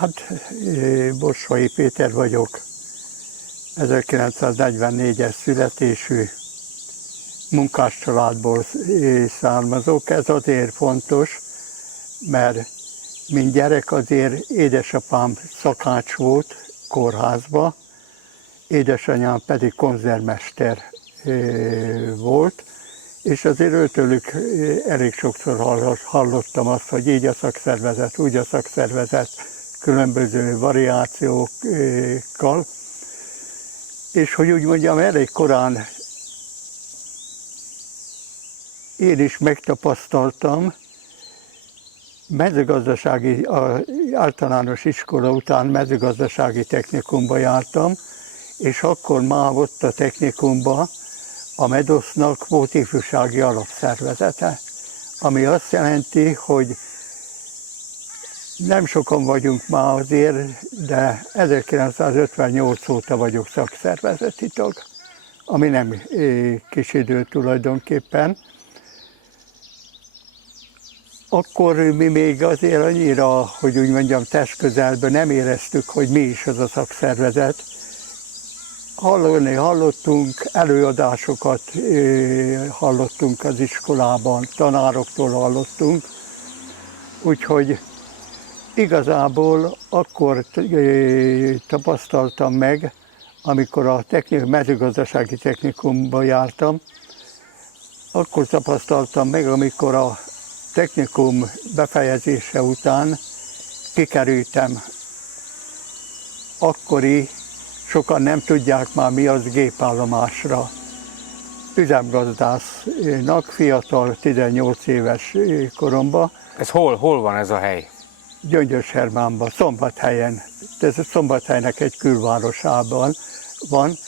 Hát, Borsai Péter vagyok, 1944-es születésű, munkás családból származok. Ez azért fontos, mert mint gyerek azért édesapám szakács volt kórházba, édesanyám pedig konzervmester volt, és azért őtőlük elég sokszor hallottam azt, hogy így a szakszervezet, úgy a szakszervezet, különböző variációkkal, és hogy úgy mondjam, elég korán én is megtapasztaltam, mezőgazdasági, általános iskola után mezőgazdasági technikumba jártam, és akkor már ott a technikumban a Medosznak volt ifjúsági alapszervezete, ami azt jelenti, hogy nem sokan vagyunk már azért, de 1958 óta vagyok szakszervezeti tag, ami nem kis idő tulajdonképpen. Akkor mi még azért annyira, hogy úgy mondjam, testközelben nem éreztük, hogy mi is az a szakszervezet. Hallottunk, előadásokat hallottunk az iskolában, tanároktól hallottunk, úgyhogy igazából akkor tapasztaltam meg, amikor a mezőgazdasági technikumba jártam, akkor tapasztaltam meg, amikor a technikum befejezése után kikerültem akkori, sokan nem tudják már mi az, gépállomásra. Üzemgazdásznak, fiatal, 18 éves koromban. Ez hol van ez a hely? Gyöngyös-Hermánban, Szombathelyen. Ez a Szombathelynek egy külvárosában van,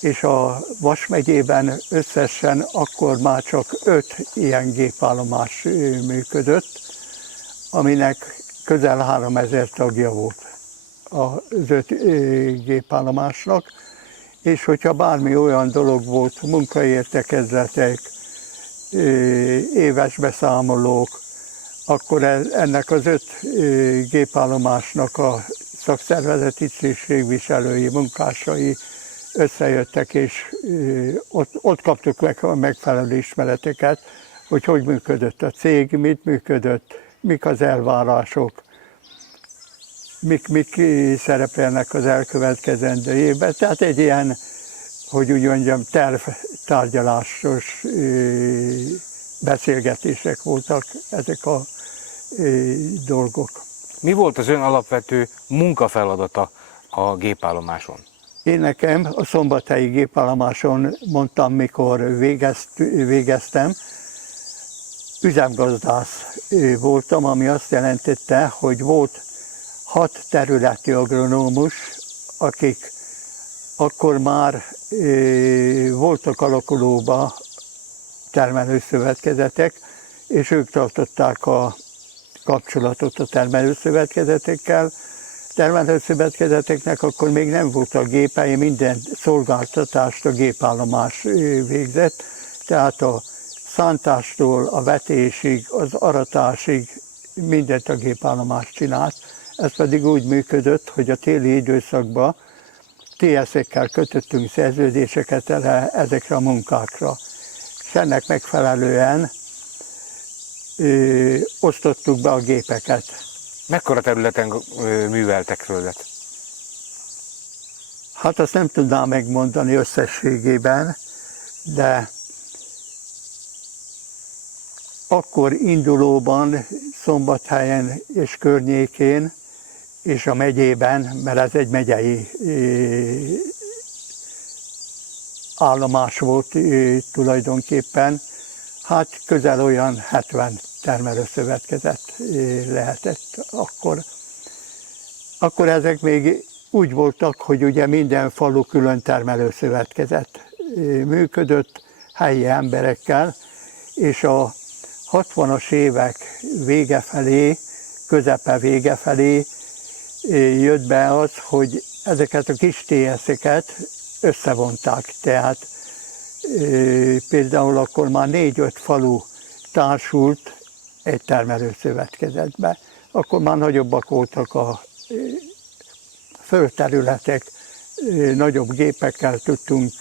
és a Vas megyében összesen akkor már csak 5 ilyen gépállomás működött, aminek közel 3000 tagja volt az 5 gépállomásnak, és hogyha bármi olyan dolog volt, munkaértekezletek, éves beszámolók, akkor ennek az 5 gépállomásnak a szakszervezeti tisztségviselői, munkásai összejöttek, és ott kaptuk meg a megfelelő ismereteket, hogy működött a cég, mit működött, mik az elvárások, mik szerepelnek az elkövetkezendő évben. Tehát egy ilyen, hogy úgy mondjam, tárgyalásos beszélgetések voltak ezek a dolgok. Mi volt az ön alapvető munkafeladata a gépállomáson? Én nekem a szombathelyi gépállomáson, mondtam, mikor végeztem, üzemgazdász voltam, ami azt jelentette, hogy volt 6 területi agronómus, akik akkor már voltak alakulóban termelőszövetkezetek, és ők tartották a kapcsolatot a termelőszövetkezetekkel. Termelőszövetkezeteknek akkor még nem voltak gépei, minden szolgáltatást a gépállomás végzett, tehát a szántástól a vetésig, az aratásig mindent a gépállomás csinált. Ez pedig úgy működött, hogy a téli időszakban TSZ-ekkel kötöttünk szerződéseket ezekre a munkákra. És ennek megfelelően osztottuk be a gépeket. Mekkora területen műveltek földet? Hát azt nem tudnám megmondani összességében, de akkor indulóban Szombathelyen és környékén, és a megyében, mert ez egy megyei állomás volt tulajdonképpen, hát közel olyan 70 termelőszövetkezet lehetett akkor. Akkor ezek még úgy voltak, hogy ugye minden falu külön termelőszövetkezet működött helyi emberekkel, és a 60-as évek vége felé, közepe vége felé jött be az, hogy ezeket a kis TSZ-eket összevonták. Tehát például akkor már 4-5 falu társult egy termelőszövetkezetbe. Akkor már nagyobbak voltak a földterületek, nagyobb gépekkel tudtunk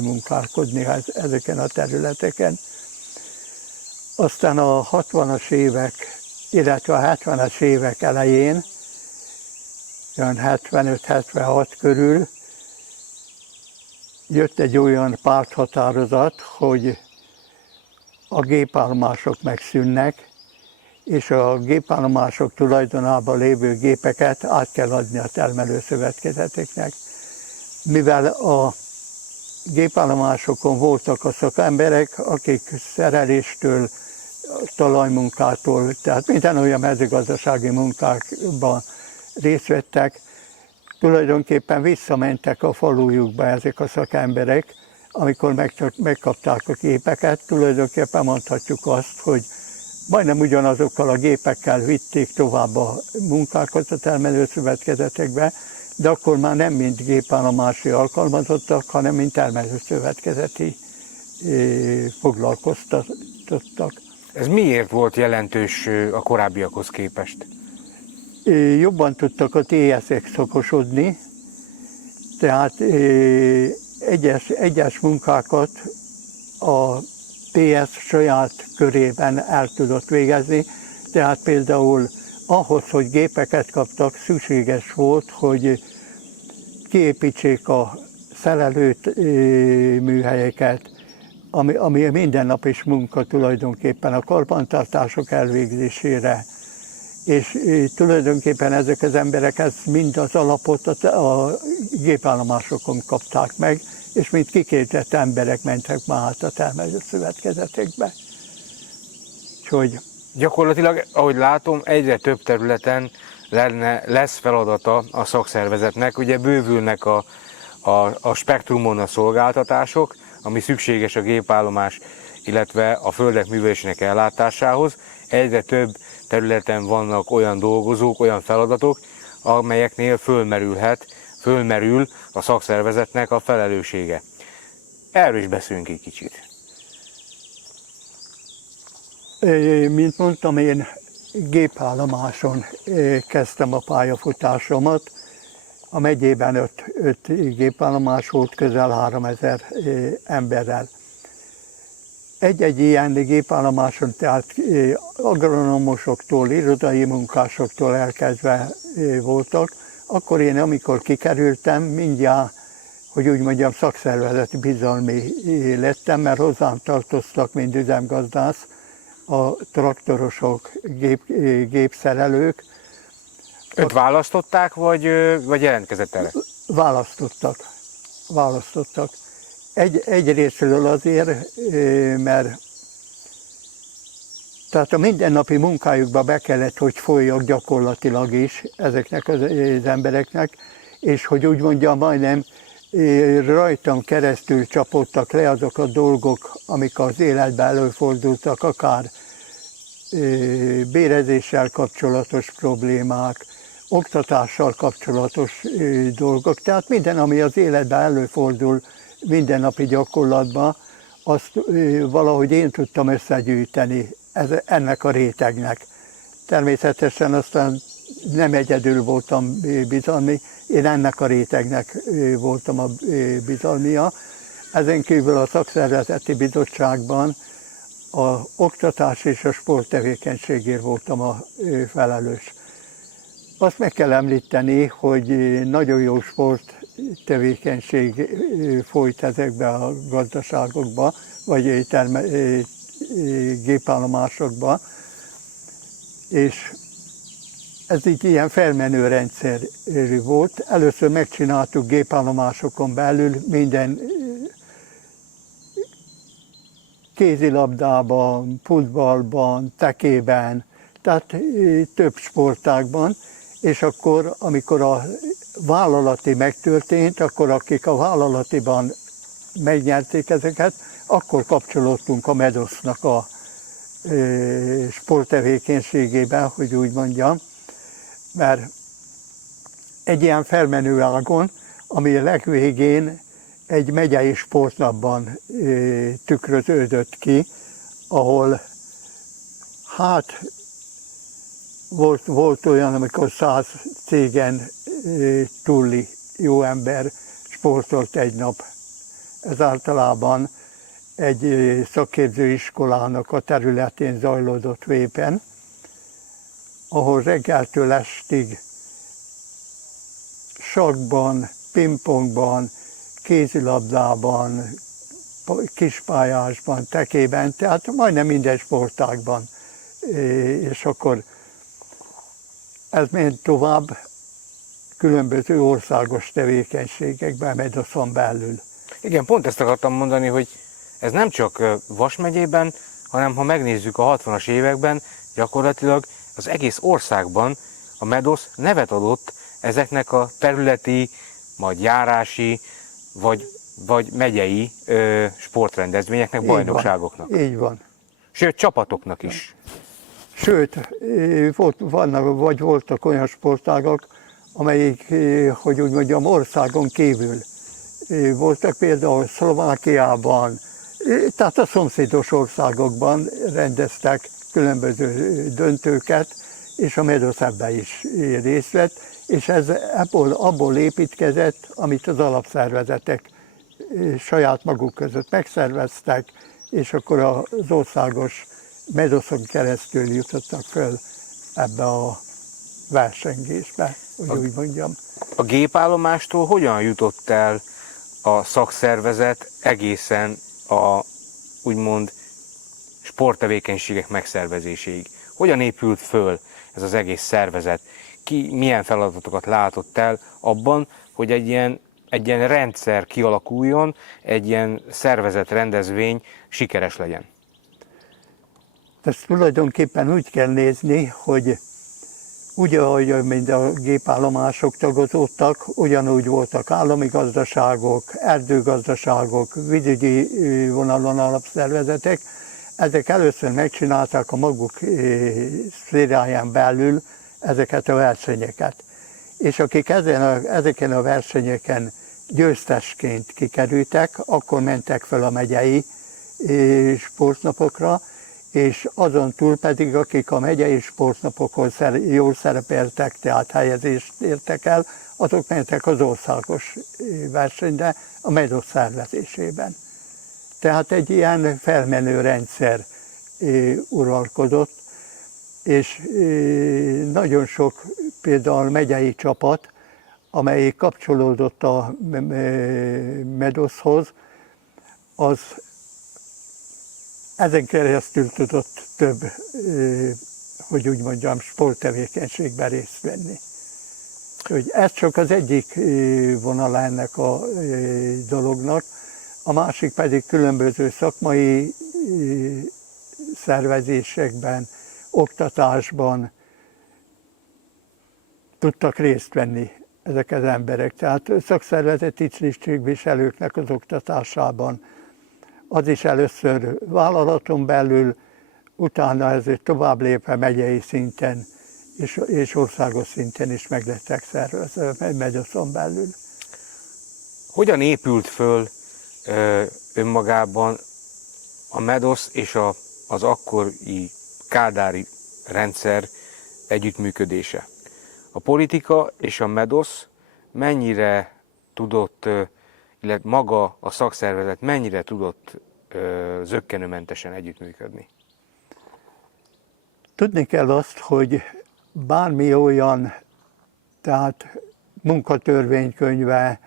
munkálkodni ezeken a területeken. Aztán a 60-as évek, illetve a 70-es évek elején, olyan 75-76 körül jött egy olyan párthatározat, hogy a gépállomások megszűnnek, és a gépállomások tulajdonában lévő gépeket át kell adni a termelőszövetkezeteknek. Mivel a gépállomásokon voltak a szakemberek, akik szereléstől, talajmunkától, tehát minden olyan mezőgazdasági munkákban részt vettek, tulajdonképpen visszamentek a falujukba ezek a szakemberek, amikor megkapták a gépeket, tulajdonképpen mondhatjuk azt, hogy majdnem ugyanazokkal a gépekkel vitték tovább a munkákat a termelőszövetkezetekbe, de akkor már nem mint gépállomási alkalmazottak, hanem mint termelőszövetkezeti foglalkoztatottak. Ez miért volt jelentős a korábbiakhoz képest? Jobban tudtak a TS-ek szakosodni, tehát egyes munkákat a TS saját körében el tudott végezni, tehát például ahhoz, hogy gépeket kaptak, szükséges volt, hogy kiépítsék a szerelőt műhelyeket, ami mindennapos munka tulajdonképpen a karbantartások elvégzésére, és tulajdonképpen ezek az emberek ezt mind az alapot a gépállomásokon kapták meg, és mint kiképzett emberek mentek már át a termelőszövetkezetekbe. Úgyhogy gyakorlatilag, ahogy látom, egyre több területen lesz feladata a szakszervezetnek. Ugye bővülnek a spektrumon a szolgáltatások, ami szükséges a gépállomás, illetve a földek művelésének ellátásához. Egyre több területen vannak olyan dolgozók, olyan feladatok, amelyeknél fölmerül a szakszervezetnek a felelőssége. Erről is beszélünk egy kicsit. Mint mondtam, én gépállomáson kezdtem a pályafutásomat. A megyében 5 gépállomás volt, közel 3000 emberrel. Egy-egy ilyen gépállomáson, tehát agronomosoktól, irodai munkásoktól elkezdve voltak. Akkor én, amikor kikerültem, mindjárt, hogy úgy mondjam, szakszervezeti bizalmi lettem, mert hozzám tartoztak, mint üzemgazdász, a traktorosok, gépszerelők. Öt választották, vagy jelentkezett erre? Választottak. Egy részről azért, mert tehát a mindennapi munkájukba be kellett, hogy folyjak gyakorlatilag is ezeknek az embereknek, és hogy úgy mondjam, majdnem rajtam keresztül csapódtak le azok a dolgok, amik az életben előfordultak, akár bérezéssel kapcsolatos problémák, oktatással kapcsolatos dolgok, tehát minden, ami az életben előfordul mindennapi gyakorlatban, azt valahogy én tudtam összegyűjteni ennek a rétegnek. Természetesen aztán nem egyedül voltam bizalmi, én ennek a rétegnek voltam a bizalmia. Ezen kívül a szakszervezeti bizottságban az oktatás és a sport tevékenységért voltam a felelős. Azt meg kell említeni, hogy nagyon jó sport tevékenység folyt ezekbe a gazdaságokba, vagy gépállomásokba, és ez így ilyen felmenő rendszer volt. Először megcsináltuk gépállomásokon belül minden kézilabdában, futballban, tekében, tehát több sportágban, és akkor, amikor a vállalati megtörtént, akkor akik a vállalatiban megnyerték ezeket, akkor kapcsolódtunk a Medosznak a sporttevékenységében, hogy úgy mondjam, mert egy ilyen felmenő ágon, ami a legvégén egy megyei sportnapban tükröződött ki, ahol hát Volt olyan, amikor 100 cégen túli jó ember sportolt egy nap. Ez általában egy szakképzőiskolának a területén zajlódott Vépen, ahol reggeltől estig sakkban, pingpongban, kézilabdában, kispályásban, tekében, tehát majdnem minden sportágban. És akkor ez ment tovább különböző országos tevékenységekben, Medoszon belül. Igen, pont ezt akartam mondani, hogy ez nem csak Vas megyében, hanem ha megnézzük a 60-as években, gyakorlatilag az egész országban a Medosz nevet adott ezeknek a területi, majd járási, vagy megyei sportrendezvényeknek, bajnokságoknak. Így van. Sőt, csapatoknak is. Sőt, voltak olyan sportágak, amelyik, hogy úgy mondjam, országon kívül voltak, például Szlovákiában, tehát a szomszédos országokban rendeztek különböző döntőket, és a Medosz ebben is részt vett, és ez abból építkezett, amit az alapszervezetek saját maguk között megszerveztek, és akkor az országos Medoszon keresztül jutottak föl ebbe a versengésbe, hogy úgy mondjam. A gépállomástól hogyan jutott el a szakszervezet egészen a úgymond sporttevékenységek megszervezéséig? Hogyan épült föl ez az egész szervezet? Ki milyen feladatokat látott el abban, hogy egy ilyen rendszer kialakuljon, egy ilyen szervezett rendezvény sikeres legyen? Ezt tulajdonképpen úgy kell nézni, hogy úgy, ahogy mind a gépállomások tagozódtak, ugyanúgy voltak állami gazdaságok, erdőgazdaságok, vízügyi vonalon alapszervezetek. Ezek először megcsinálták a maguk szféráján belül ezeket a versenyeket. És akik ezeken a versenyeken győztesként kikerültek, akkor mentek fel a megyei sportnapokra, és azon túl pedig, akik a megyei sportnapokon jól szerepeltek, tehát helyezést értek el, azok mentek az országos versenyre a Medosz szervezésében. Tehát egy ilyen felmenő rendszer uralkodott, és nagyon sok például megyei csapat, amelyik kapcsolódott a Medoszhoz, az ezen keresztül tudott több, hogy úgy mondjam, sporttevékenységben részt venni. Hogy ez csak az egyik vonala ennek a dolognak, a másik pedig különböző szakmai szervezésekben, oktatásban tudtak részt venni ezek az emberek. Tehát szakszervezeti tisztségviselőknek az oktatásában, az is először vállalaton belül, utána ezért tovább lépve megyei szinten és országos szinten is meg lettek szervezve Medoszon belül. Hogyan épült föl önmagában a Medosz és az akkori kádári rendszer együttműködése? A politika és a Medosz mennyire tudott, illetve maga a szakszervezet mennyire tudott zökkenőmentesen együttműködni? Tudni kell azt, hogy bármi olyan, tehát munkatörvénykönyve,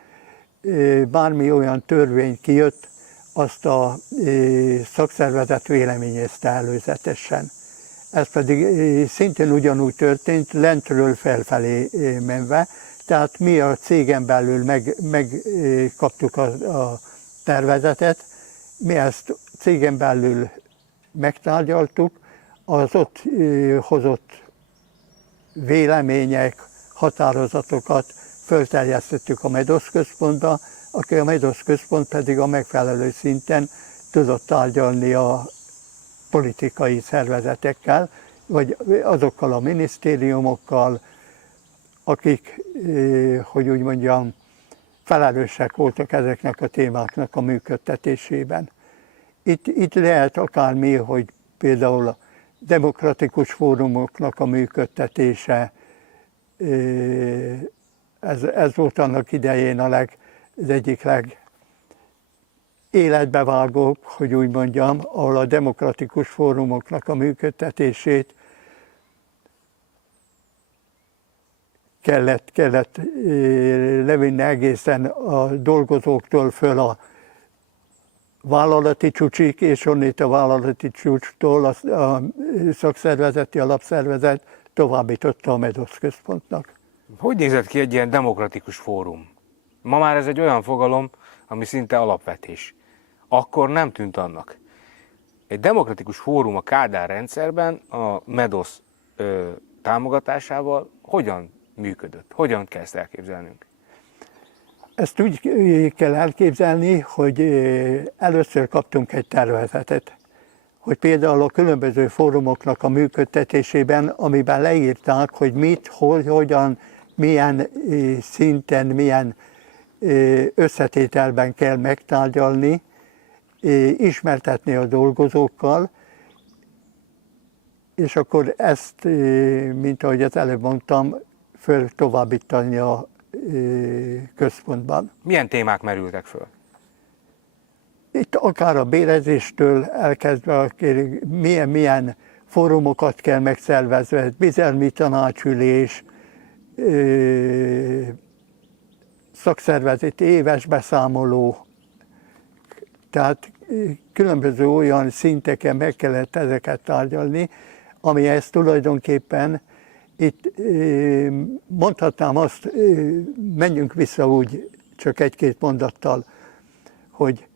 bármi olyan törvény kijött, azt a szakszervezet véleményezte előzetesen. Ez pedig szintén ugyanúgy történt, lentről felfelé menve, tehát mi a cégen belül megkaptuk a tervezetet, mi ezt cégen belül megtárgyaltuk, az ott hozott vélemények, határozatokat fölterjesztettük a Medosz központba, aki a Medosz központ pedig a megfelelő szinten tudott tárgyalni a politikai szervezetekkel, vagy azokkal a minisztériumokkal, akik, hogy úgy mondjam, felelősek voltak ezeknek a témáknak a működtetésében. Itt lehet akármi, hogy például demokratikus fórumoknak a működtetése, ez volt annak idején az egyik életbevágóbb, hogy úgy mondjam, ahol a demokratikus fórumoknak a működtetését kellett levinni egészen a dolgozóktól föl a vállalati csúcsig, és onnét a vállalati csúcstól a szakszervezeti alapszervezet továbbította a Medosz Központnak. Hogy nézett ki egy ilyen demokratikus fórum? Ma már ez egy olyan fogalom, ami szinte alapvetés. Akkor nem tűnt annak. Egy demokratikus fórum a Kádár rendszerben a Medosz támogatásával hogyan működött? Hogyan kell ezt elképzelnünk? Ezt úgy kell elképzelni, hogy először kaptunk egy tervezetet, hogy például a különböző fórumoknak a működtetésében, amiben leírták, hogy mit, hol, hogyan, milyen szinten, milyen összetételben kell megtárgyalni, ismertetni a dolgozókkal, és akkor ezt, mint ahogy az előbb mondtam, föl továbbítani a központban. Milyen témák merültek föl? Itt akár a bérezéstől elkezdve, milyen fórumokat kell megszervezni, bizalmi tanácsülés, szakszervezeti éves beszámoló, tehát különböző olyan szinteken meg kellett ezeket tárgyalni, amihez tulajdonképpen itt mondhatnám azt, menjünk vissza úgy, csak egy-két mondattal, hogy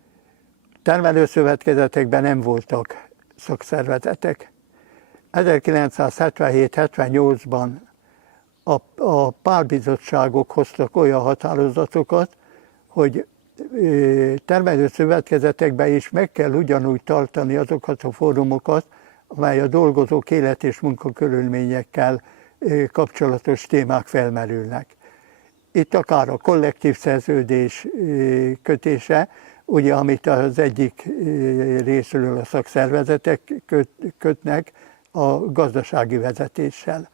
termelőszövetkezetekben nem voltak szakszervezetek. 1977-78-ban a pártbizottságok hoztak olyan határozatokat, hogy termelőszövetkezetekben is meg kell ugyanúgy tartani azokat a fórumokat, amely a dolgozók élet és munkakörülményekkel kapcsolatos témák felmerülnek. Itt akár a kollektív szerződés kötése, ugye, amit az egyik részről a szakszervezetek kötnek a gazdasági vezetéssel.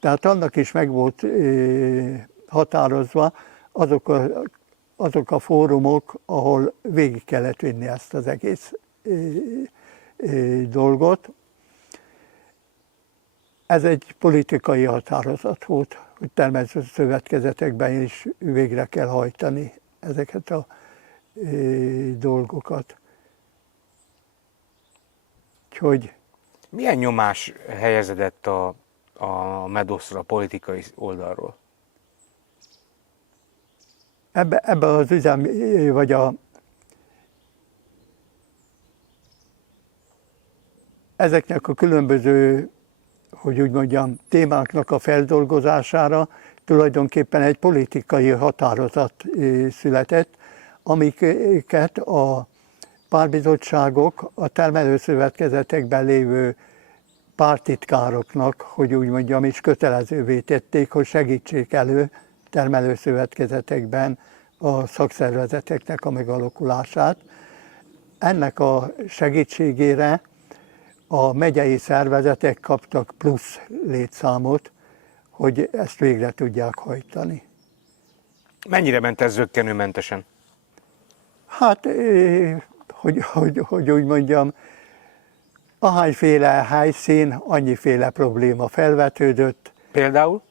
Tehát annak is meg volt határozva azok a fórumok, ahol végig kellett vinni ezt az egész dolgot. Ez egy politikai határozat volt, hogy termelőszövetkezetekben is végre kell hajtani ezeket a dolgokat. Úgyhogy... Milyen nyomás helyezedett a Medoszra politikai oldalról? Ebbe az üzem, vagy ezeknek a különböző, hogy úgy mondjam, témáknak a feldolgozására tulajdonképpen egy politikai határozat született, amiket a pártbizottságok a termelőszövetkezetekben lévő párttitkároknak, hogy úgy mondjam, is kötelezővé tették, hogy segítsék elő termelőszövetkezetekben a szakszervezeteknek a megalakulását. Ennek a segítségére a megyei szervezetek kaptak plusz létszámot, hogy ezt végre tudják hajtani. Mennyire ment ez zökkenőmentesen? Hát, hogy úgy mondjam, ahányféle helyszín, annyiféle probléma felvetődött. Például?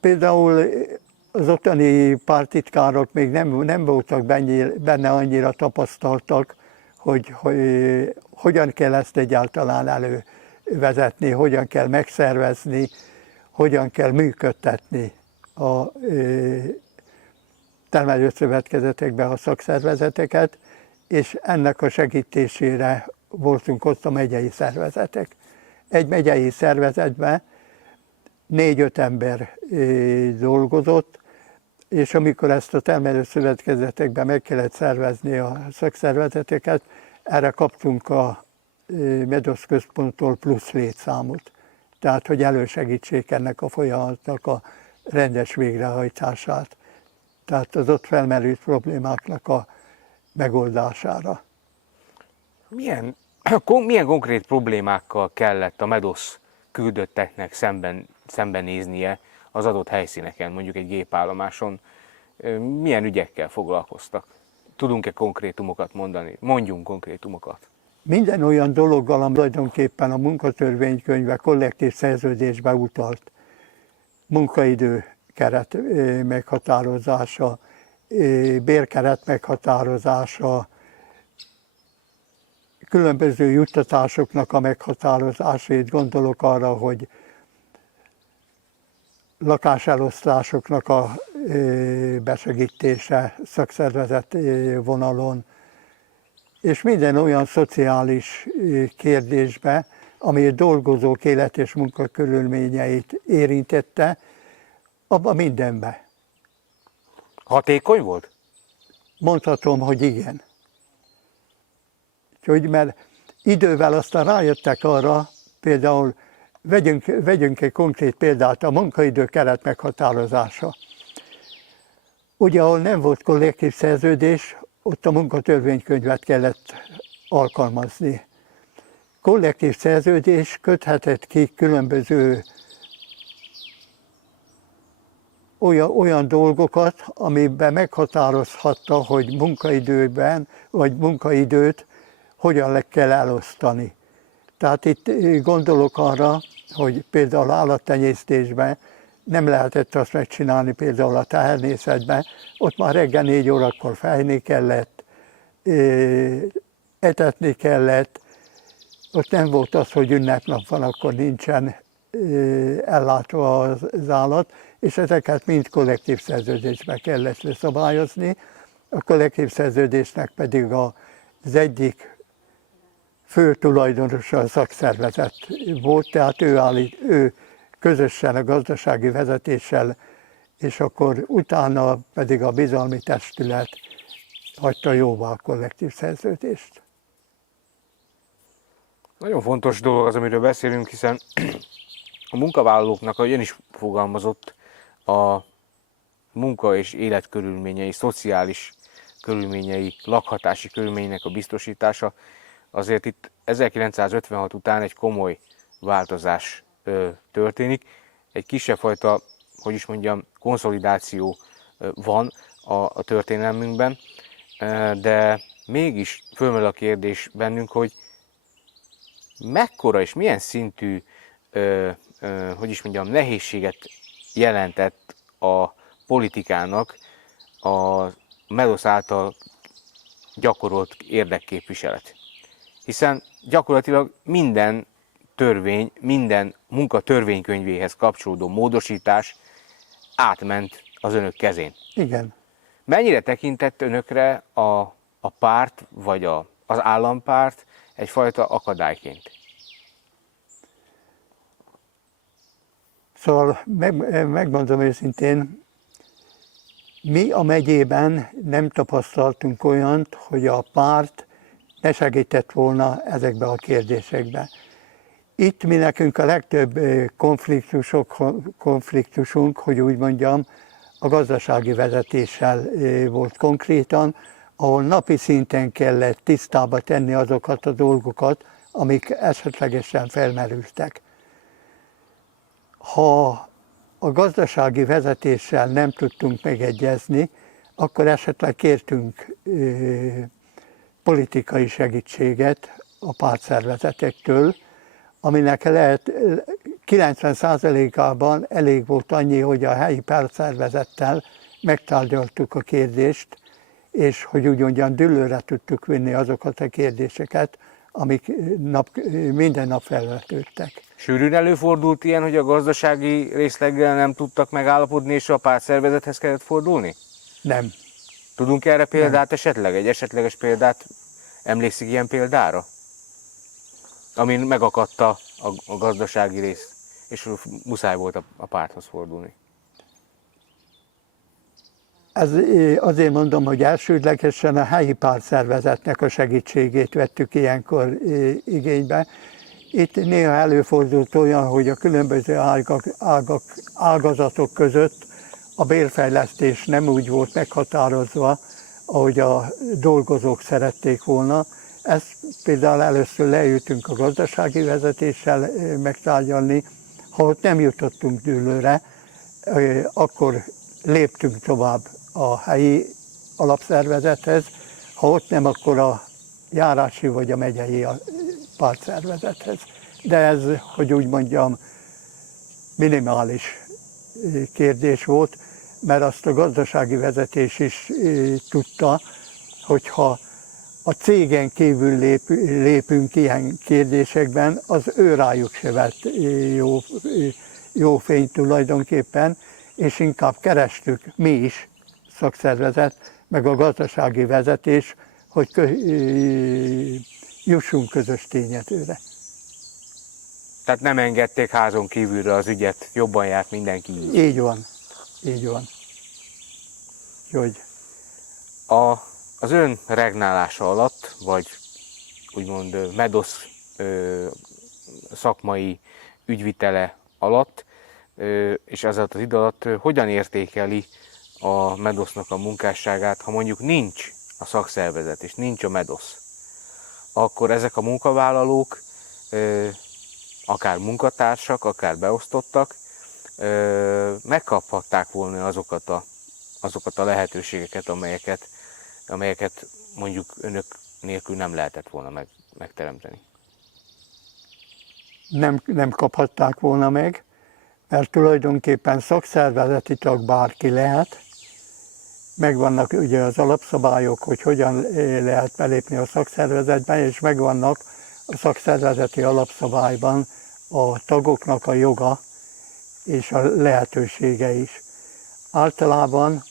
Például az ottani párttitkárok még nem voltak benne annyira tapasztaltak, hogy hogyan kell ezt egyáltalán elővezetni, hogyan kell megszervezni, hogyan kell működtetni a termelőszövetkezetekben a szakszervezeteket, és ennek a segítésére voltunk ott a megyei szervezetek. Egy megyei szervezetben 4-5 ember dolgozott, és amikor ezt a termelőszövetkezetekben meg kellett szervezni a szakszervezeteket, erre kaptunk a Medosz Központtól plusz létszámot. Tehát, hogy elősegítsék ennek a folyamatnak a rendes végrehajtását. Tehát az ott felmerült problémáknak a megoldására. Milyen Milyen konkrét problémákkal kellett a MEDOSZ küldötteknek szembenéznie az adott helyszíneken, mondjuk egy gépállomáson? Milyen ügyekkel foglalkoztak? Tudunk-e konkrétumokat mondani? Mondjunk konkrétumokat. Minden olyan dologgal, ami tulajdonképpen a munkatörvénykönyve kollektív szerződésbe utalt. Munkaidő keret meghatározása, bérkeret meghatározása, különböző juttatásoknak a meghatározásait, gondolok arra, hogy lakáselosztásoknak a besegítése szakszervezet vonalon, és minden olyan szociális kérdésbe, ami a dolgozók élet és munkakörülményeit érintette, abban mindenbe. Hatékony volt? Mondhatom, hogy igen. Úgyhogy, mert idővel aztán rájöttek arra, például vegyünk egy konkrét példát, a munkaidő keret meghatározása. Ugye, ahol nem volt kollektív szerződés, ott a munkatörvénykönyvet kellett alkalmazni. Kollektív szerződés köthetett ki különböző olyan dolgokat, amiben meghatározhatta, hogy munkaidőben, vagy munkaidőt hogyan kell elosztani. Tehát itt gondolok arra, hogy például állattenyésztésben nem lehetett azt megcsinálni, például a tehernészetben, ott már reggel 4 órakor fejni kellett, etetni kellett, ott nem volt az, hogy ünnepnap van, akkor nincsen ellátva az állat, és ezeket mind kollektív szerződésbe kellett leszabályozni. A kollektív szerződésnek pedig az egyik fő tulajdonosa a szakszervezet volt, tehát ő közösen a gazdasági vezetéssel, és akkor utána pedig a bizalmi testület hagyta jóvá a kollektív szerződést. Nagyon fontos dolog az, amiről beszélünk, hiszen a munkavállalóknak, ahogy ön is fogalmazott, a munka és életkörülményei, szociális körülményei, lakhatási körülménynek a biztosítása, azért itt 1956 után egy komoly változás történik. Egy kisebb fajta, hogy is mondjam, konszolidáció van a történelmünkben, de mégis fölmerül a kérdés bennünk, hogy mekkora és milyen szintű, hogy is mondjam, nehézséget jelentett a politikának a MEDOSZ által gyakorolt érdekképviselet. Hiszen gyakorlatilag minden törvény, minden munka törvénykönyvéhez kapcsolódó módosítás átment az önök kezén. Igen. Mennyire tekintett önökre a párt, vagy az állampárt egyfajta akadályként? Szóval megmondom őszintén, mi a megyében nem tapasztaltunk olyant, hogy a párt ne segített volna ezekbe a kérdésekbe. Itt mi nekünk a legtöbb konfliktusunk, hogy úgy mondjam, a gazdasági vezetéssel volt konkrétan, ahol napi szinten kellett tisztába tenni azokat a dolgokat, amik esetlegesen felmerültek. Ha a gazdasági vezetéssel nem tudtunk megegyezni, akkor esetleg kértünk politikai segítséget a pártszervezetektől, aminek lehet 90%-ában elég volt annyi, hogy a helyi pártszervezettel megtárgyaltuk a kérdést, és hogy úgy mondjam, dűlőre tudtuk vinni azokat a kérdéseket, amik minden nap felvetődtek. Sűrűn előfordult ilyen, hogy a gazdasági részleggel nem tudtak megállapodni, és a pártszervezethez kellett fordulni? Nem. Tudunk erre példát esetleg? Egy esetleges példát? Emlékszik ilyen példára? Amin megakadta a gazdasági rész, és muszáj volt a párthoz fordulni. Ez azért mondom, hogy elsődlegesen a helyi pártszervezetnek a segítségét vettük ilyenkor igénybe. Itt néha előfordult olyan, hogy a különböző ágazatok között a bérfejlesztés nem úgy volt meghatározva, ahogy a dolgozók szerették volna, Ezt például először leültünk a gazdasági vezetéssel megtárgyalni, ha ott nem jutottunk dűlőre, akkor léptünk tovább a helyi alapszervezethez, ha ott nem, akkor a járási vagy a megyei pártszervezethez. De ez, hogy úgy mondjam, minimális kérdés volt, mert azt a gazdasági vezetés is tudta, hogyha a cégen kívül lépünk ilyen kérdésekben, az ő rájuk se vett jó fényt tulajdonképpen, és inkább kerestük mi is, szakszervezet, meg a gazdasági vezetés, hogy jussunk közös tényezőre. Tehát nem engedték házon kívülre az ügyet, jobban járt mindenki így. Így van, így van. Úgyhogy az ön regnálása alatt, vagy úgymond MEDOSZ szakmai ügyvitele alatt, és ez alatt az idő alatt hogyan értékeli a MEDOSZ-nak a munkásságát, ha mondjuk nincs a szakszervezet és nincs a MEDOSZ, akkor ezek a munkavállalók, akár munkatársak, akár beosztottak, megkaphatták volna azokat a lehetőségeket, amelyeket mondjuk önök nélkül nem lehetett volna megteremteni. Nem kaphatták volna meg, mert tulajdonképpen szakszervezeti tag bárki lehet, megvannak ugye az alapszabályok, hogy hogyan lehet belépni a szakszervezetbe, és megvannak a szakszervezeti alapszabályban a tagoknak a joga és a lehetősége is. Általában,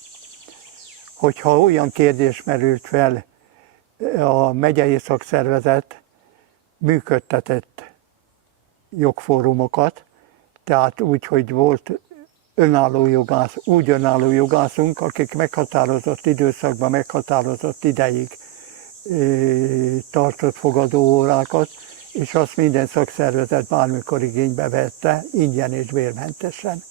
hogyha olyan kérdés merült fel, a megyei szakszervezet működtetett jogfórumokat, tehát úgy, hogy volt önálló jogászunk, akik meghatározott időszakban, meghatározott ideig tartott fogadóórákat, és azt minden szakszervezet bármikor igénybe vette, ingyen és bérmentesen.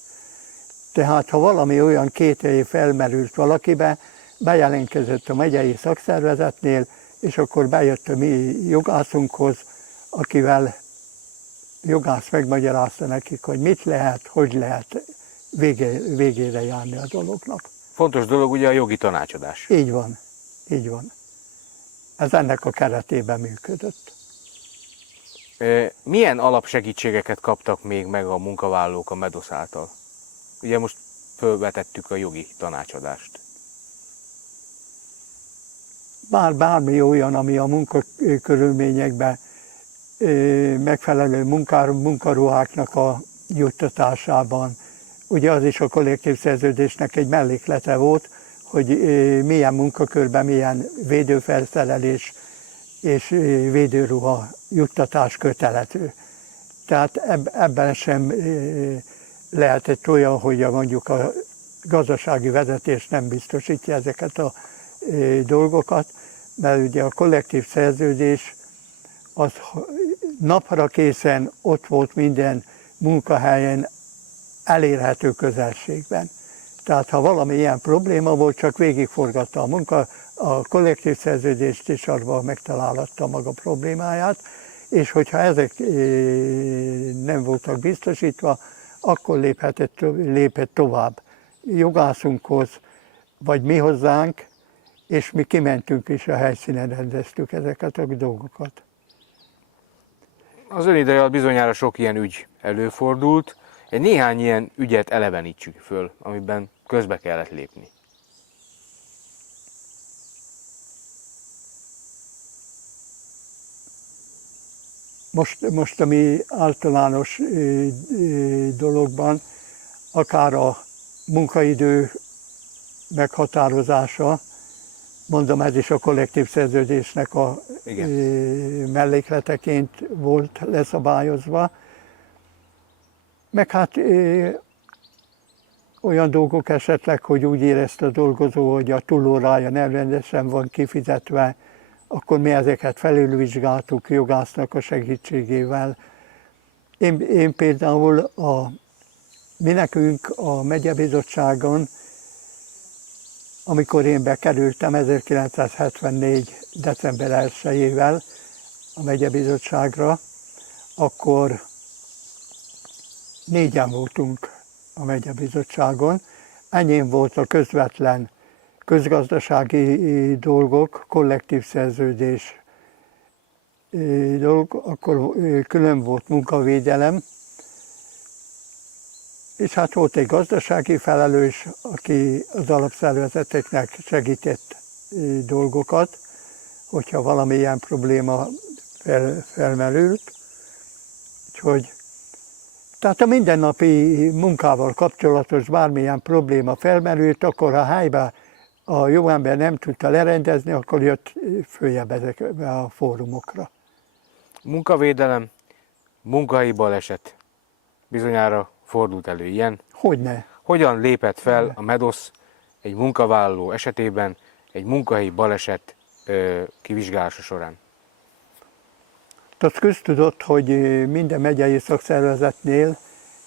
Tehát ha valami olyan kételj felmerült valakibe, bejelentkezett a megyei szakszervezetnél, és akkor bejött a mi jogászunkhoz, akivel jogász megmagyarázta nekik, hogy mit lehet, hogy lehet végére járni a dolognak. Fontos dolog ugye a jogi tanácsadás. Így van, így van. Ez ennek a keretében működött. Milyen alapsegítségeket kaptak még meg a munkavállalók a MEDOSZ által? Ugye most fölvetettük a jogi tanácsadást. Bármi olyan, ami a munkakörülményekben megfelelő munkaruháknak a juttatásában. Ugye az is a kollektív szerződésnek egy melléklete volt, hogy milyen munkakörben milyen védőfelszerelés és védőruha juttatás kötelező. Tehát ebben sem lehetett olyan, hogy mondjuk a gazdasági vezetés nem biztosítja ezeket a dolgokat, mert ugye a kollektív szerződés az napra készen ott volt minden munkahelyen elérhető közelségben. Tehát ha valami ilyen probléma volt, csak végigforgatta a kollektív szerződést, és arra megtalálhatta maga problémáját, és hogyha ezek nem voltak biztosítva, akkor lépett tovább jogászunkhoz, vagy mi hozzánk, és mi kimentünk és a helyszínen rendeztük ezeket a dolgokat. Az ön ideje alatt bizonyára sok ilyen ügy előfordult. Egy néhány ilyen ügyet elevenítsük föl, amiben közbe kellett lépni. Most a mi általános dologban, akár a munkaidő meghatározása, mondom, ez is a kollektív szerződésnek a mellékleteként volt leszabályozva, meg hát olyan dolgok esetleg, hogy úgy érezte a dolgozó, hogy a túlórája nem rendesen van kifizetve, akkor mi ezeket felülvizsgáltuk jogásznak a segítségével. Én például mi nekünk a megyebizottságon, amikor én bekerültem 1974. december 1-ével, a megyebizottságra, akkor 4-en voltunk a megyebizottságon. Enyém volt a közvetlen közgazdasági dolgok, kollektív szerződés dolgok, akkor külön volt munkavédelem, és hát volt egy gazdasági felelős, aki az alapszervezeteknek segített dolgokat, hogyha valamilyen probléma felmerült. Úgyhogy, tehát a mindennapi munkával kapcsolatos bármilyen probléma felmerült, akkor a helyben a jó ember nem tudta lerendezni, akkor jött följebb ezekbe a fórumokra. Munkavédelem, munkahelyi baleset. Bizonyára fordult elő ilyen. Hogyne. Hogyan lépett fel a MEDOSZ egy munkavállaló esetében egy munkahelyi baleset kivizsgálása során? Az köztudott, hogy minden megyei szakszervezetnél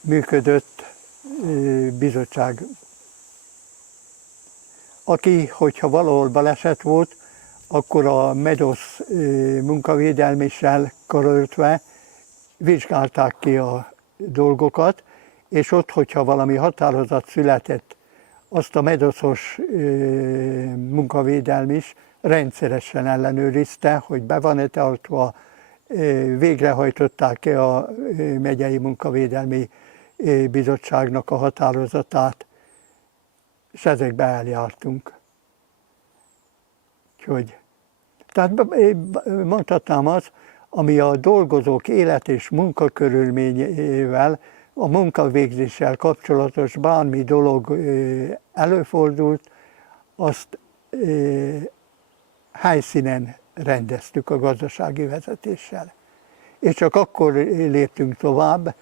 működött bizottság, aki, hogyha valahol baleset volt, akkor a MEDOSZ munkavédelméssel karöltve vizsgálták ki a dolgokat, és ott, hogyha valami határozat született, azt a MEDOSZ-os munkavédelm is rendszeresen ellenőrizte, hogy be van-e tartva, végrehajtották-e a megyei munkavédelmi bizottságnak a határozatát, és ezekbe eljártunk. Úgyhogy, tehát mondhatnám azt, ami a dolgozók élet és munkakörülményével, a munkavégzéssel kapcsolatos bármi dolog előfordult, azt helyszínen rendeztük a gazdasági vezetéssel. És csak akkor léptünk tovább,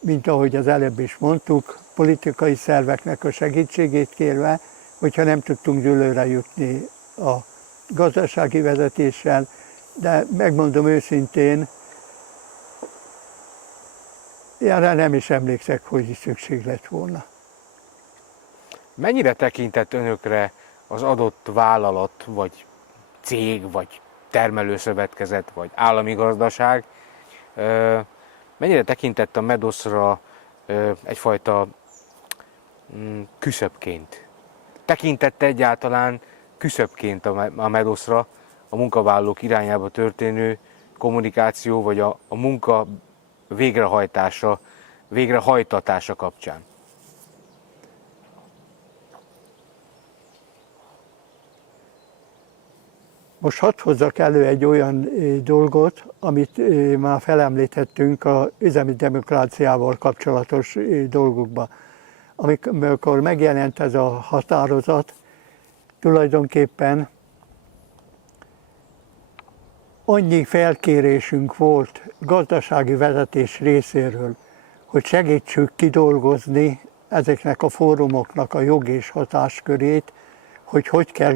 mint ahogy az előbb is mondtuk, politikai szerveknek a segítségét kérve, hogyha nem tudtunk dőlőre jutni a gazdasági vezetéssel, de megmondom őszintén, erre nem is emlékszek, hogy is szükség lett volna. Mennyire tekintett önökre az adott vállalat, vagy cég, vagy termelőszövetkezet, vagy állami gazdaság? Mennyire tekintett a MEDOSZ-ra egyfajta küszöbként? Tekintette egyáltalán küszöbként a MEDOSZ-ra a munkavállalók irányába történő kommunikáció, vagy a munka végrehajtatása kapcsán? Most hadd hozzak elő egy olyan dolgot, amit már felemlítettünk az üzemi demokráciával kapcsolatos dolgokban. Amikor megjelent ez a határozat, tulajdonképpen annyi felkérésünk volt gazdasági vezetés részéről, hogy segítsük kidolgozni ezeknek a fórumoknak a jog és hatáskörét, hogy kell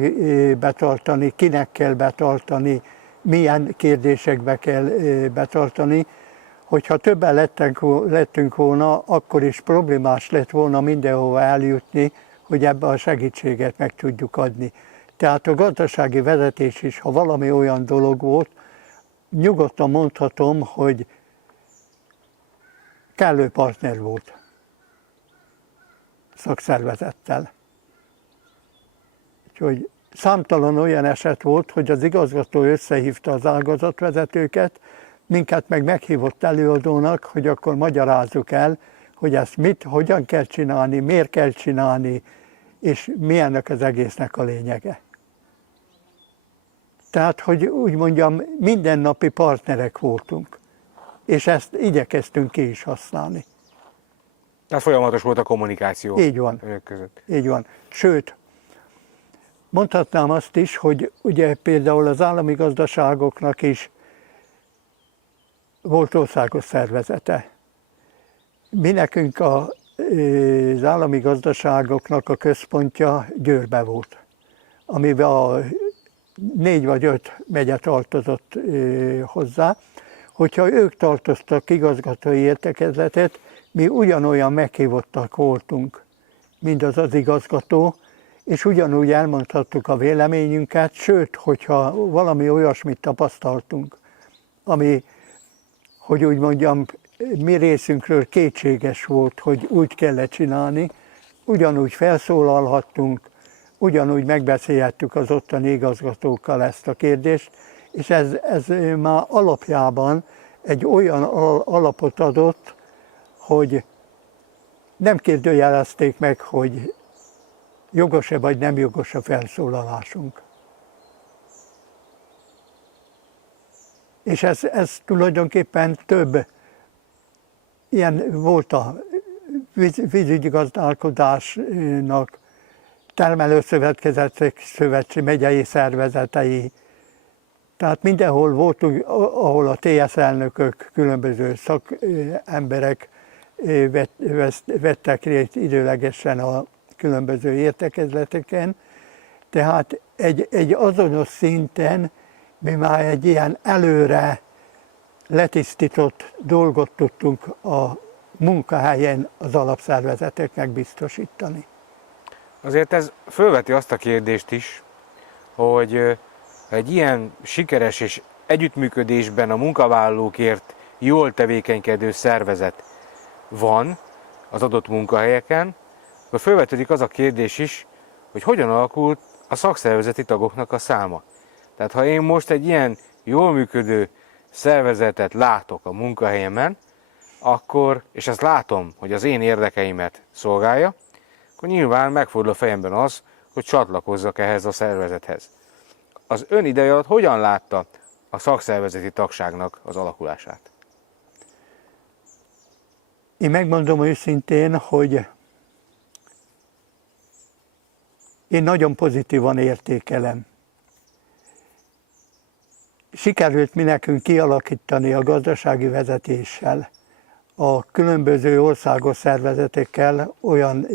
betartani, kinek kell betartani, milyen kérdésekbe kell betartani. Hogyha többen lettünk volna, akkor is problémás lett volna mindenhova eljutni, hogy ebbe a segítséget meg tudjuk adni. Tehát a gazdasági vezetés is, ha valami olyan dolog volt, nyugodtan mondhatom, hogy kellő partner volt szakszervezettel. Úgyhogy számtalan olyan eset volt, hogy az igazgató összehívta az ágazatvezetőket, minket meg meghívott előadónak, hogy akkor magyarázzuk el, hogy ezt hogyan kell csinálni, miért kell csinálni, és mi ennek az egésznek a lényege. Tehát, hogy úgy mondjam, mindennapi partnerek voltunk, és ezt igyekeztünk ki is használni. Tehát folyamatos volt a kommunikáció. Így van. Önök között. Így van. Sőt, mondhatnám azt is, hogy ugye például az állami gazdaságoknak is volt országos szervezete. Mi nekünk az állami gazdaságoknak a központja Győrbe volt, amiben a 4 vagy 5 megye tartozott hozzá. Hogyha ők tartoztak igazgatói értekezletet, mi ugyanolyan meghívottak voltunk, mint az igazgató, és ugyanúgy elmondhattuk a véleményünket, sőt, hogyha valami olyasmit tapasztaltunk, ami, hogy úgy mondjam, mi részünkről kétséges volt, hogy úgy kellett csinálni, ugyanúgy felszólalhattunk, ugyanúgy megbeszélhettük az ottani igazgatókkal ezt a kérdést, és ez már alapjában egy olyan alapot adott, hogy nem kérdőjelezték meg, hogy jogos-e vagy nem jogos a felszólalásunk. És ez tulajdonképpen több ilyen volt a vízügyi gazdálkodásnak, termelőszövetkezetek megyei szervezetei, tehát mindenhol voltunk, ahol a TSZ elnökök, különböző szakemberek vettek részt időlegesen a különböző értekezleteken, tehát egy azonos szinten mi már egy ilyen előre letisztított dolgot tudtunk a munkahelyen az alapszervezeteknek biztosítani. Azért ez fölveti azt a kérdést is, hogy egy ilyen sikeres és együttműködésben a munkavállalókért jól tevékenykedő szervezet van az adott munkahelyeken, akkor fölvetődik az a kérdés is, hogy hogyan alakult a szakszervezeti tagoknak a száma. Tehát ha én most egy ilyen jól működő szervezetet látok a munkahelyemen, akkor, és ezt látom, hogy az én érdekeimet szolgálja, akkor nyilván megfordul a fejemben az, hogy csatlakozzak ehhez a szervezethez. Az ön ideje alatt hogyan látta a szakszervezeti tagságnak az alakulását? Én megmondom őszintén, hogy én nagyon pozitívan értékelem. Sikerült mi nekünk kialakítani a gazdasági vezetéssel, a különböző országos szervezetekkel olyan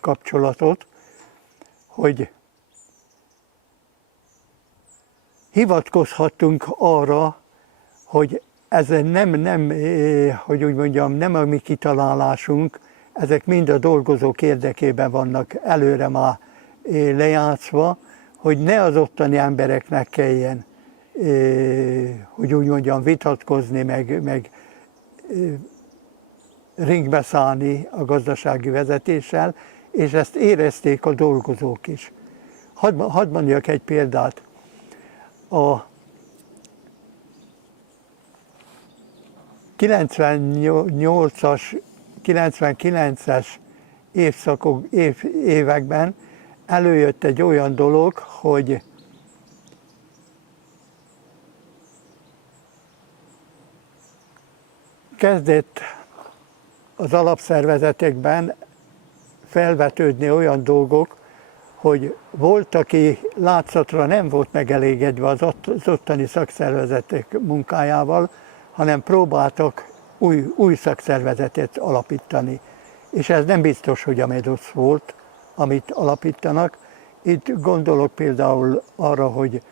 kapcsolatot, hogy hivatkozhatunk arra, hogy ez nem, hogy úgy mondjam, nem a mi kitalálásunk, ezek mind a dolgozók érdekében vannak előre már lejátszva, hogy ne az ottani embereknek kelljen, hogy úgy mondjam, vitatkozni, meg ringbe szállni a gazdasági vezetéssel, és ezt érezték a dolgozók is. Hadd mondjak egy példát. A 98-as, 99-es években előjött egy olyan dolog, hogy kezdett az alapszervezetekben felvetődni olyan dolgok, hogy volt, aki látszatra nem volt megelégedve az ottani szakszervezetek munkájával, hanem próbáltak új szakszervezetet alapítani. És ez nem biztos, hogy a MEDOSZ volt, amit alapítanak. Itt gondolok például arra, hogy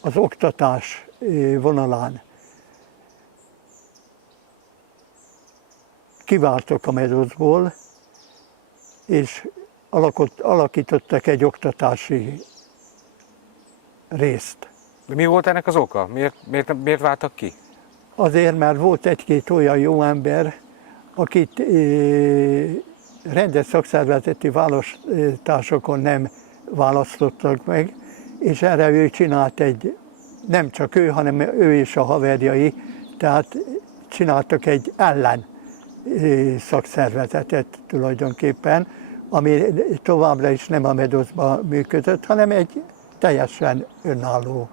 az oktatás vonalán kiváltak a MEDOSZ-ból, és alakítottak egy oktatási részt. De mi volt ennek az oka? Miért váltak ki? Azért, mert volt egy-két olyan jó ember, akit rendes szakszervezeti választásokon nem választottak meg, és erre ő csinált nem csak ő, hanem ő és a haverjai, tehát csináltak egy ellen szakszervezetet tulajdonképpen, ami továbbra is nem a MEDOSZ-ban működött, hanem egy teljesen önálló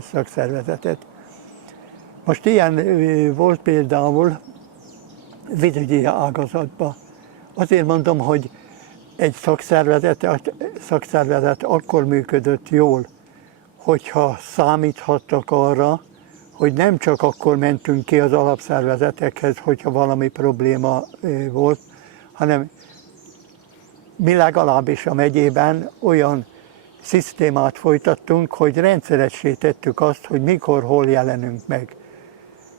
szakszervezetet. Most ilyen volt például vízügyi ágazatban. Azért mondom, hogy egy szakszervezet akkor működött jól, hogyha számíthattak arra, hogy nem csak akkor mentünk ki az alapszervezetekhez, hogyha valami probléma volt, hanem mi legalábbis a megyében olyan szisztémát folytattunk, hogy rendszeressé tettük azt, hogy mikor, hol jelenünk meg.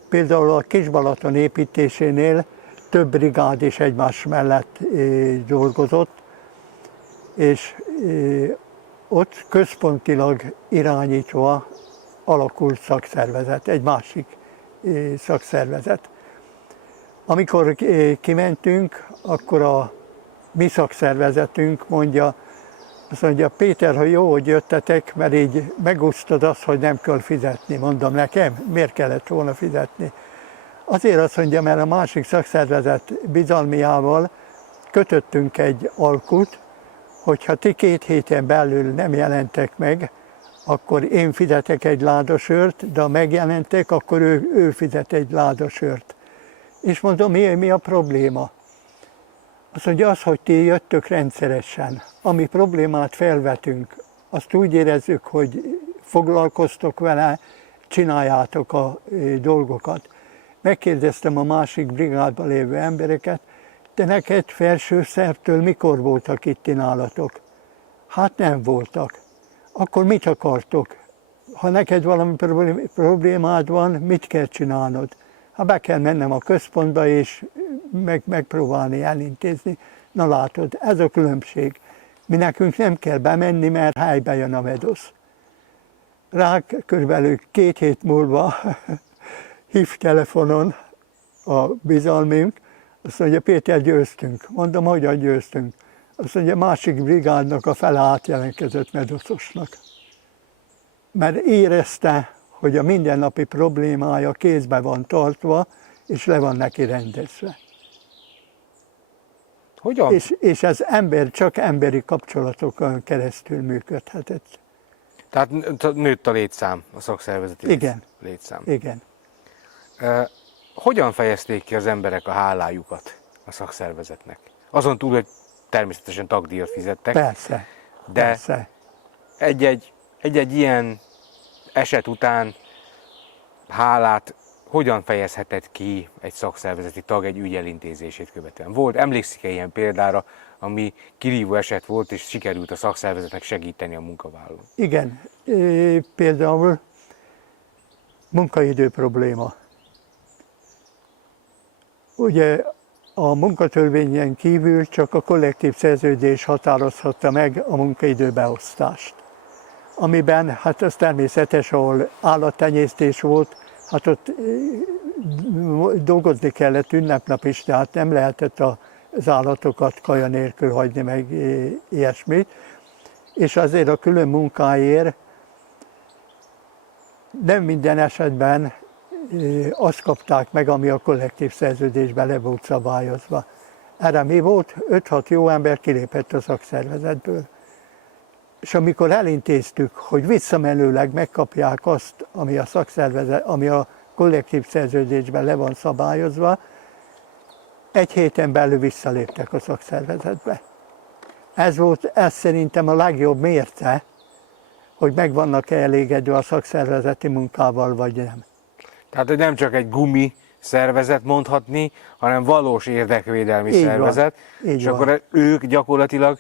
Például a Kisbalaton építésénél több brigád is egymás mellett dolgozott, és ott központilag irányítva alakult szakszervezet, egy másik szakszervezet. Amikor kimentünk, akkor a mi szakszervezetünk azt mondja, Péter, ha jó, hogy jöttetek, mert így megosztod azt, hogy nem kell fizetni. Mondom, nekem miért kellett volna fizetni? Azért azt mondja, mert a másik szakszervezet bizalmiával kötöttünk egy alkut, hogyha ti 2 héten belül nem jelentek meg, akkor én fizetek egy láda sört, de ha megjelentek, akkor ő fizet egy láda sört. És mondom, mi a probléma? Azt mondja, az, hogy ti jöttök rendszeresen, ami problémát felvetünk, azt úgy érezzük, hogy foglalkoztok vele, csináljátok a dolgokat. Megkérdeztem a másik brigádban lévő embereket, de neked Felsőszerbtől mikor voltak itt nálatok? Hát nem voltak. Akkor mit akartok? Ha neked valami problémád van, mit kell csinálnod? Hát be kell mennem a központba és megpróbálni elintézni. Na látod, ez a különbség. Mi nekünk nem kell bemenni, mert helybe jön a medosz. Rá körülbelül 2 hét múlva hív telefonon a bizalmunk, azt mondja, Péter, győztünk. Mondom, hogyan győztünk? Azt mondja, másik brigádnak a fele átjelentkezett medoszosnak. Mert érezte, hogy a mindennapi problémája kézbe van tartva, és le van neki rendezve. Hogyan? És ez csak emberi kapcsolatokon keresztül működhetett. Tehát nőtt a létszám, a szakszervezeti Igen. létszám. Igen. Hogyan fejezték ki az emberek a hálájukat a szakszervezetnek? Azon túl, hogy természetesen tagdíjat fizettek. Persze. De persze. egy ilyen eset után hálát hogyan fejezhetett ki egy szakszervezeti tag egy ügy elintézését követően? Emlékszik-e ilyen példára, ami kirívó eset volt, és sikerült a szakszervezetnek segíteni a munkavállalón? Igen, például munkaidő probléma. Ugye a munkatörvényen kívül csak a kollektív szerződés határozhatta meg a munkaidő beosztást. Amiben, hát az természetes, ahol állattenyésztés volt, hát ott dolgozni kellett ünnepnap is, tehát nem lehetett az állatokat kaja nélkül hagyni, meg ilyesmit. És azért a külön munkáért nem minden esetben azt kapták meg, ami a kollektív szerződésben le volt szabályozva. Erre mi volt? 5-6 jó ember kilépett a szakszervezetből. És amikor elintéztük, hogy visszamenőleg megkapják azt, ami a kollektív szerződésben le van szabályozva, 1 héten belül visszaléptek a szakszervezetbe. Ez szerintem a legjobb mérce, hogy meg vannak-e elégedve a szakszervezeti munkával, vagy nem. Tehát, hogy nem csak egy gumi szervezet mondhatni, hanem valós érdekvédelmi szervezet. És akkor ők gyakorlatilag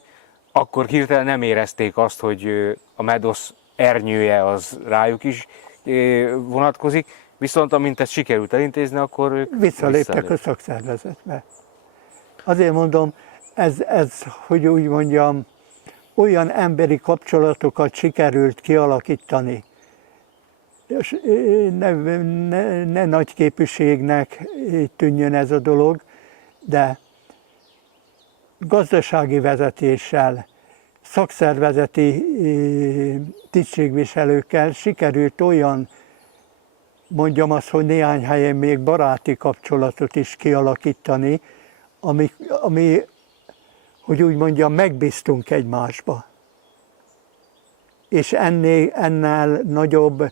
akkor hirtelen nem érezték azt, hogy a medosz ernyője az rájuk is vonatkozik, viszont amint ezt sikerült elintézni, akkor ők visszaléptek a szakszervezetbe. Azért mondom, ez, hogy úgy mondjam, olyan emberi kapcsolatokat sikerült kialakítani, és ne nagy képűségnek tűnjön ez a dolog, de gazdasági vezetéssel, szakszervezeti tisztségviselőkkel sikerült olyan, mondjam azt, hogy néhány helyen még baráti kapcsolatot is kialakítani, ami hogy úgy mondjam, megbíztunk egymásba. És ennél nagyobb,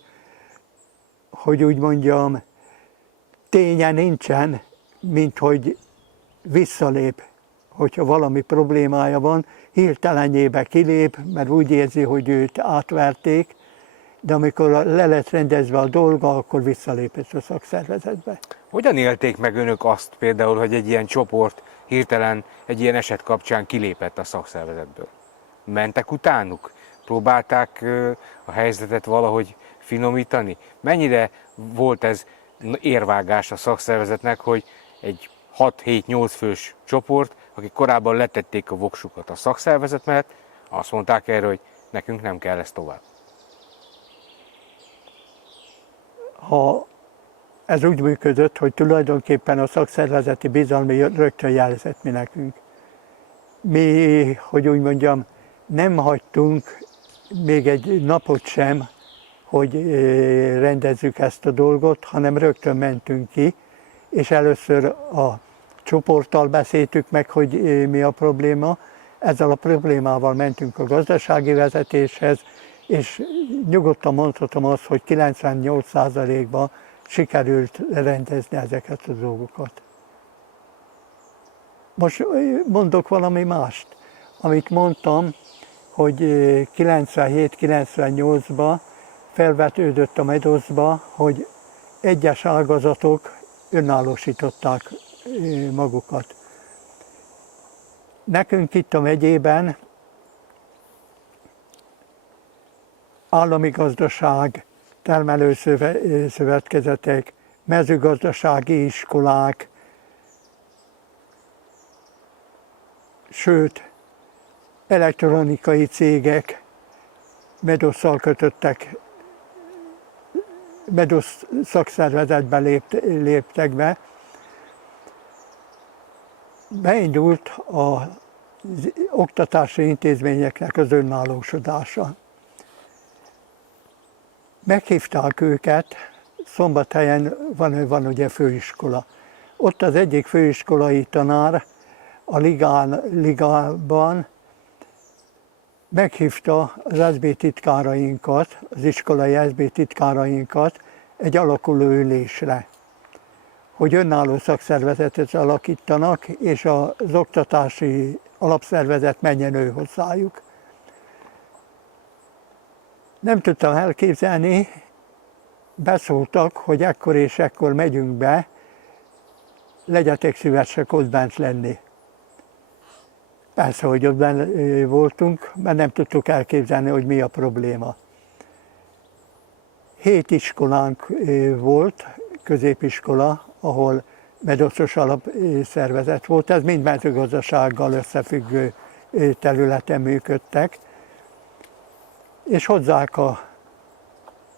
hogy úgy mondjam, ténye nincsen, mint hogy visszalép, hogyha valami problémája van, hirtelenjébe kilép, mert úgy érzi, hogy őt átverték, de amikor le lett rendezve a dolga, akkor visszalépett a szakszervezetbe. Hogyan élték meg önök azt például, hogy egy ilyen csoport hirtelen egy ilyen eset kapcsán kilépett a szakszervezetből? Mentek utánuk? Próbálták a helyzetet valahogy finomítani? Mennyire volt ez érvágás a szakszervezetnek, hogy egy 6-7-8 fős csoport, akik korábban letették a voksukat a szakszervezet mellett, azt mondták erre, hogy nekünk nem kell ez tovább? ha ez úgy működött, hogy tulajdonképpen a szakszervezeti bizalmi rögtön jelzett mi nekünk. Mi, hogy úgy mondjam, nem hagytunk még egy napot sem, hogy rendezzük ezt a dolgot, hanem rögtön mentünk ki, és először a csoporttal beszéltük meg, hogy mi a probléma. Ezzel a problémával mentünk a gazdasági vezetéshez, és nyugodtan mondhatom azt, hogy 98%-ban sikerült rendezni ezeket a dolgokat. Most mondok valami mást. Amit mondtam, hogy 97-98-ban felvetődött a Medoszba, hogy egyes ágazatok önállósították magukat. Nekünk itt a megyében állami gazdaság, termelőszövetkezetek, mezőgazdasági iskolák, sőt, elektronikai cégek Medosszal kötöttek, Medosz szakszervezetbe léptek be. Beindult az oktatási intézményeknek az önállósodása. Meghívták őket, Szombathelyen van ugye főiskola. Ott az egyik főiskolai tanár a ligában meghívta az SB titkárainkat, az iskolai SB titkárainkat egy alakuló ülésre, hogy önálló szakszervezetet alakítanak, és az oktatási alapszervezet menjen ő hozzájuk. Nem tudtam elképzelni, beszóltak, hogy ekkor és ekkor megyünk be, legyetek szívesek ott bent lenni. Persze, hogy ott bent voltunk, mert nem tudtuk elképzelni, hogy mi a probléma. 7 iskolánk volt, középiskola, ahol medoszos alapszervezet volt, ez mind mezőgazdasággal összefüggő területen működtek, és hozzák a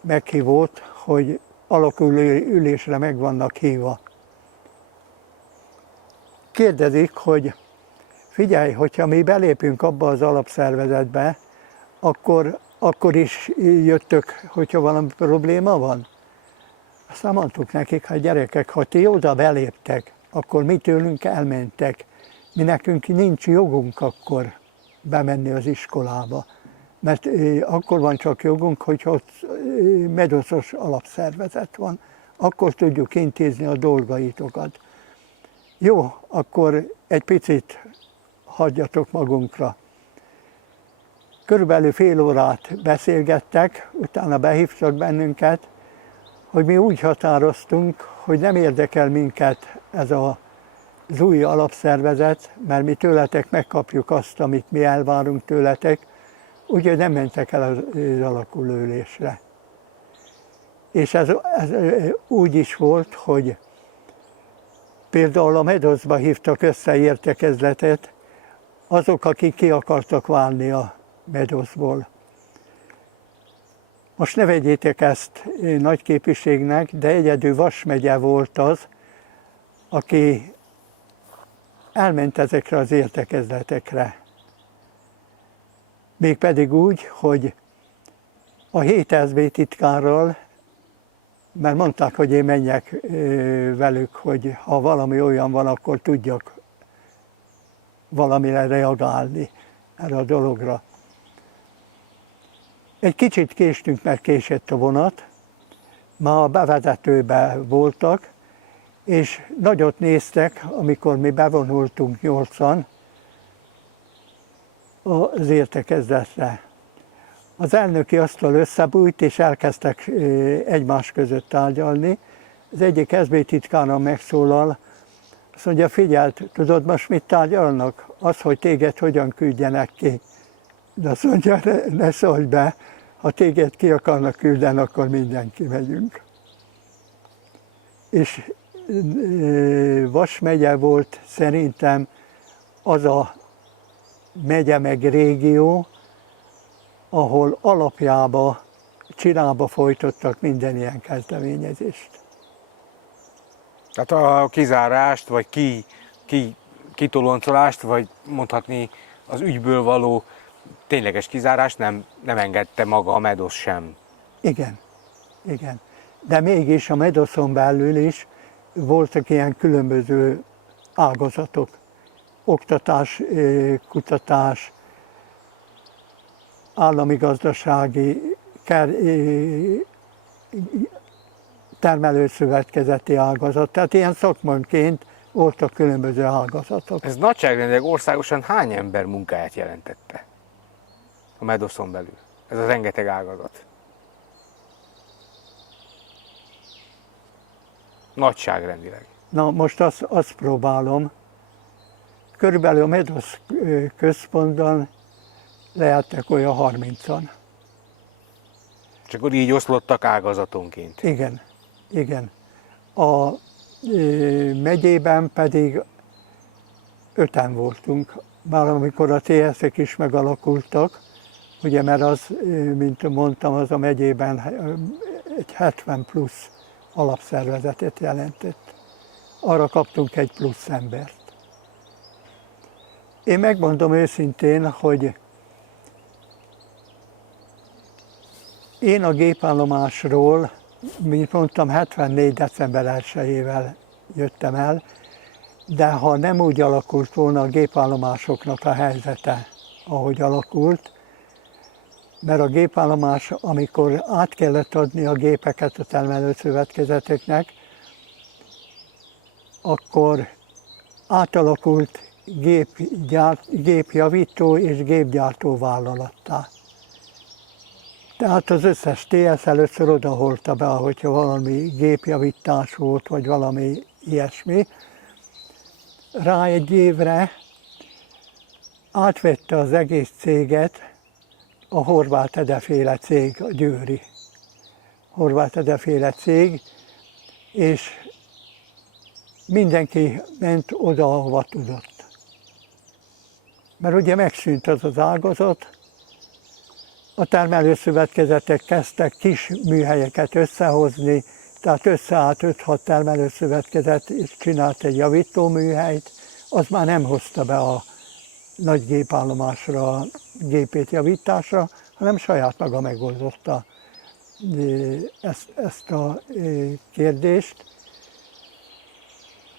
meghívót, hogy alakuló ülésre meg vannak hívva. Kérdezik, hogy figyelj, hogyha mi belépünk abba az alapszervezetbe, akkor is jöttök, hogyha valami probléma van? Aztán mondtuk nekik, hogy gyerekek, ha ti oda beléptek, akkor mi tőlünk elmentek. Mi nekünk nincs jogunk akkor bemenni az iskolába. Mert akkor van csak jogunk, hogyha ott medoszos alapszervezet van. Akkor tudjuk intézni a dolgaitokat. Jó, akkor egy picit hagyjatok magunkra. Körülbelül fél órát beszélgettek, utána behívtak bennünket, hogy mi úgy határoztunk, hogy nem érdekel minket ez az új alapszervezet, mert mi tőletek megkapjuk azt, amit mi elvárunk tőletek, úgyhogy nem mentek el az alakuló ülésre. És ez úgy is volt, hogy például a Medoszba hívtak össze értekezletet, azok, akik ki akartak válni a Medoszból. Most ne vegyétek ezt nagy képviségnek, de egyedül Vas megye volt az, aki elment ezekre az értekezletekre. Mégpedig úgy, hogy a 7 SB titkárral, mert mondták, hogy én menjek velük, hogy ha valami olyan van, akkor tudjak valamire reagálni erre a dologra. Egy kicsit késtünk, mert késett a vonat, már a bevezetőben voltak, és nagyot néztek, amikor mi bevonultunk 8-an az értekezletre. Az elnöki asztal összebújt, és elkezdtek egymás között tárgyalni. Az egyik SB titkára megszólal, azt mondja, figyeld, tudod most mit tárgyalnak? Az, hogy téged hogyan küldjenek ki. De azt mondja, ne szólj be, ha téged ki akarnak küldeni, akkor mindenki megyünk. És Vas megye volt szerintem az a megye meg régió, ahol alapjában csinálba folytottak minden ilyen kezdeményezést. Tehát a kizárást, vagy kitoloncolást, vagy mondhatni az ügyből való tényleges kizárást nem engedte maga a Medosz sem. Igen, igen. De mégis a Medoszon belül is voltak ilyen különböző ágazatok. Oktatás, kutatás, állami gazdasági, termelőszövetkezeti ágazat. Tehát ilyen szakmanként voltak különböző ágazatok. Ez nagyságrendileg országosan hány ember munkáját jelentette a Medoszon belül? Ez a rengeteg ágazat. Nagyságrendileg. Na most azt próbálom. Körülbelül a Medosz központban lehettek olyan 30-an. És akkor így oszlottak ágazatonként. Igen, igen. A megyében pedig 5-en voltunk, már amikor a TSZ-ek is megalakultak, ugye, mert az, mint mondtam, az a megyében egy 70 plusz alapszervezetet jelentett. Arra kaptunk egy plusz embert. Én megmondom őszintén, hogy én a gépállomásról, mint mondtam, 74. december 1-ével jöttem el, de ha nem úgy alakult volna a gépállomásoknak a helyzete, ahogy alakult, mert a gépállomás, amikor át kellett adni a gépeket a termelőszövetkezeteknek, akkor átalakult gépjavító és gépgyártó vállalattá. Tehát az összes TSZ először odaholta be, hogyha valami gépjavítás volt, vagy valami ilyesmi. Rá egy évre átvette az egész céget a Horváth Ede-féle cég, a győri Horváth Ede-féle cég, és mindenki ment oda, ahova tudott. Mert ugye megszűnt az az ágazat, a termelőszövetkezetek kezdtek kis műhelyeket összehozni, tehát összeállt 5-6 termelőszövetkezet, és csinált egy javítóműhelyt, az már nem hozta be a nagy gépállomásra a gépét javításra, hanem saját maga megoldotta ezt a kérdést.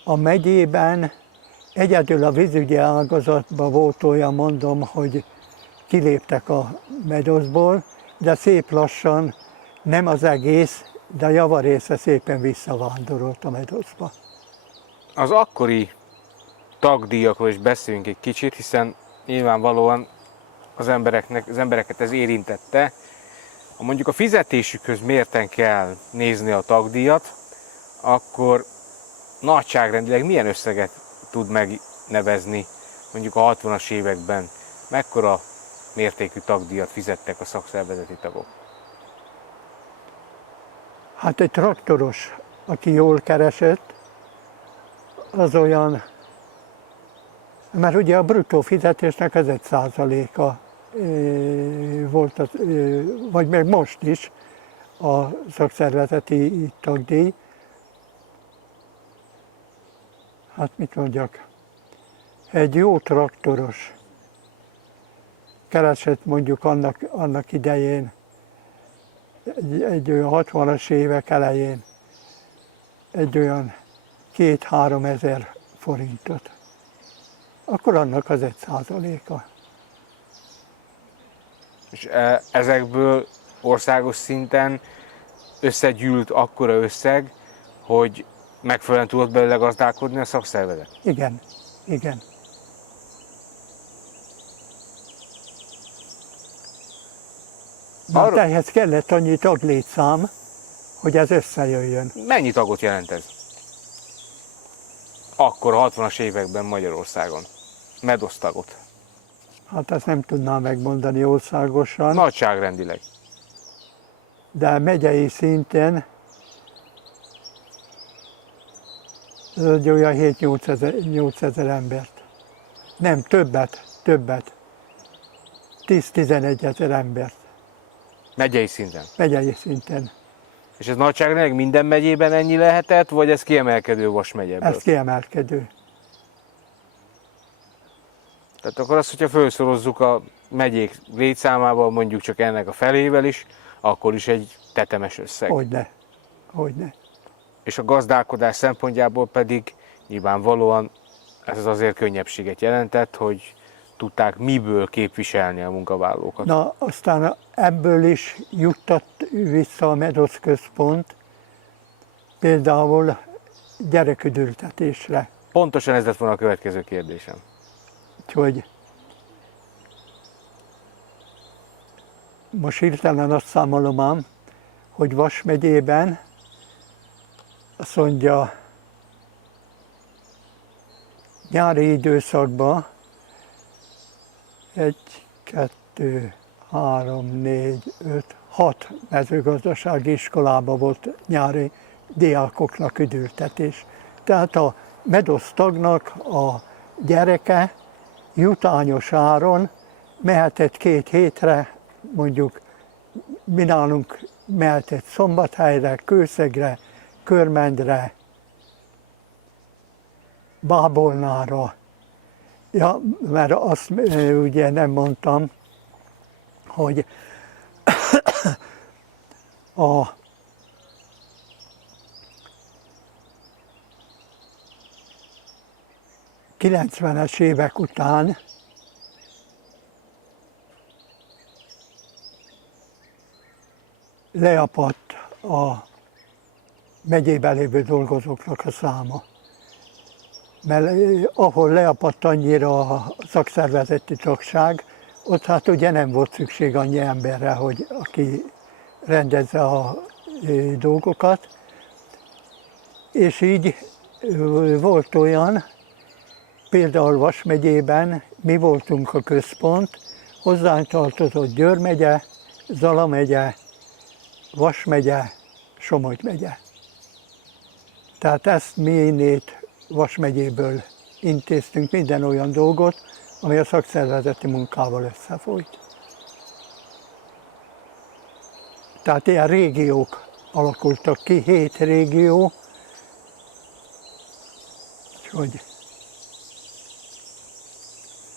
A megyében egyedül a vízügyi ágazatban volt olyan, mondom, hogy kiléptek a Medoszból, de szép lassan, nem az egész, de a javarésze szépen visszavándorolt a Medoszba. Az akkori tagdíjakról is beszéljünk egy kicsit, hiszen nyilvánvalóan az embereket ez érintette. Ha mondjuk a fizetésükhöz mérten kell nézni a tagdíjat, akkor nagyságrendileg milyen összeget tud megnevezni mondjuk a 60-as években? Mekkora mértékű tagdíjat fizettek a szakszervezeti tagok? Hát egy traktoros, aki jól keresett, az olyan, mert ugye a bruttó fizetésnek ez 1%-a volt, vagy meg most is a szakszervezeti tagdíj. Hát mit mondjak, egy jó traktoros keresett mondjuk annak idején, egy olyan 60-as évek elején egy olyan 2-3 ezer forintot. Akkor annak az 1%-a. És ezekből országos szinten összegyűlt akkora összeg, hogy megfelelően tudott belőle gazdálkodni a szakszervezet? Igen, igen. Na, ehhez kellett annyi taglétszám, hogy ez összejöjjön. Mennyi tagot jelent ez? Akkor a 60-as években Magyarországon. Medosz tagot. Hát ezt nem tudnám megmondani országosan. Nagyságrendileg. De megyei szinten egy olyan 7-8 ezer embert. Nem, többet. 10-11 ezer embert. Megyei szinten. megyei szinten. És ez nagyságrendileg minden megyében ennyi lehetett, vagy ez kiemelkedő Vas megyéből? Ez kiemelkedő. Tehát akkor azt, hogyha felszorozzuk a megyék létszámával, mondjuk csak ennek a felével is, akkor is egy tetemes összeg. Hogyne. És a gazdálkodás szempontjából pedig nyilvánvalóan ez azért könnyebbséget jelentett, hogy tudták miből képviselni a munkavállalókat. Na, aztán ebből is juttat vissza a Medosz központ, például gyereküdültetésre. Pontosan ez lett volna a következő kérdésem. Úgyhogy most hirtelen azt számolom ám, hogy Vas megyében azt mondja, nyári időszakban 1, 2, 3, 4, 5, 6 mezőgazdasági iskolában volt nyári diákoknak üdültetés. Tehát a Medosz tagnak a gyereke jutányos áron mehetett 2 hétre, mondjuk mi nálunk mehetett Szombathelyre, Kőszegre, Körmendre, Bábolnára. Ja, mert azt ugye nem mondtam, hogy a ...90-es évek után leapadt a megyében lévő dolgozóknak a száma. Mert ahol leapadt annyira a szakszervezeti tagság, ott hát ugye nem volt szükség annyi emberre, hogy aki rendezze a dolgokat. És így volt olyan, például Vas megyében mi voltunk a központ, hozzánk tartozott Győr megye, Zala megye, Vas megye, Somogy megye. Tehát ezt mi innét Vas megyéből intéztünk minden olyan dolgot, ami a szakszervezeti munkával összefolyt. Tehát ilyen régiók alakultak ki, 7 régió, úgyhogy...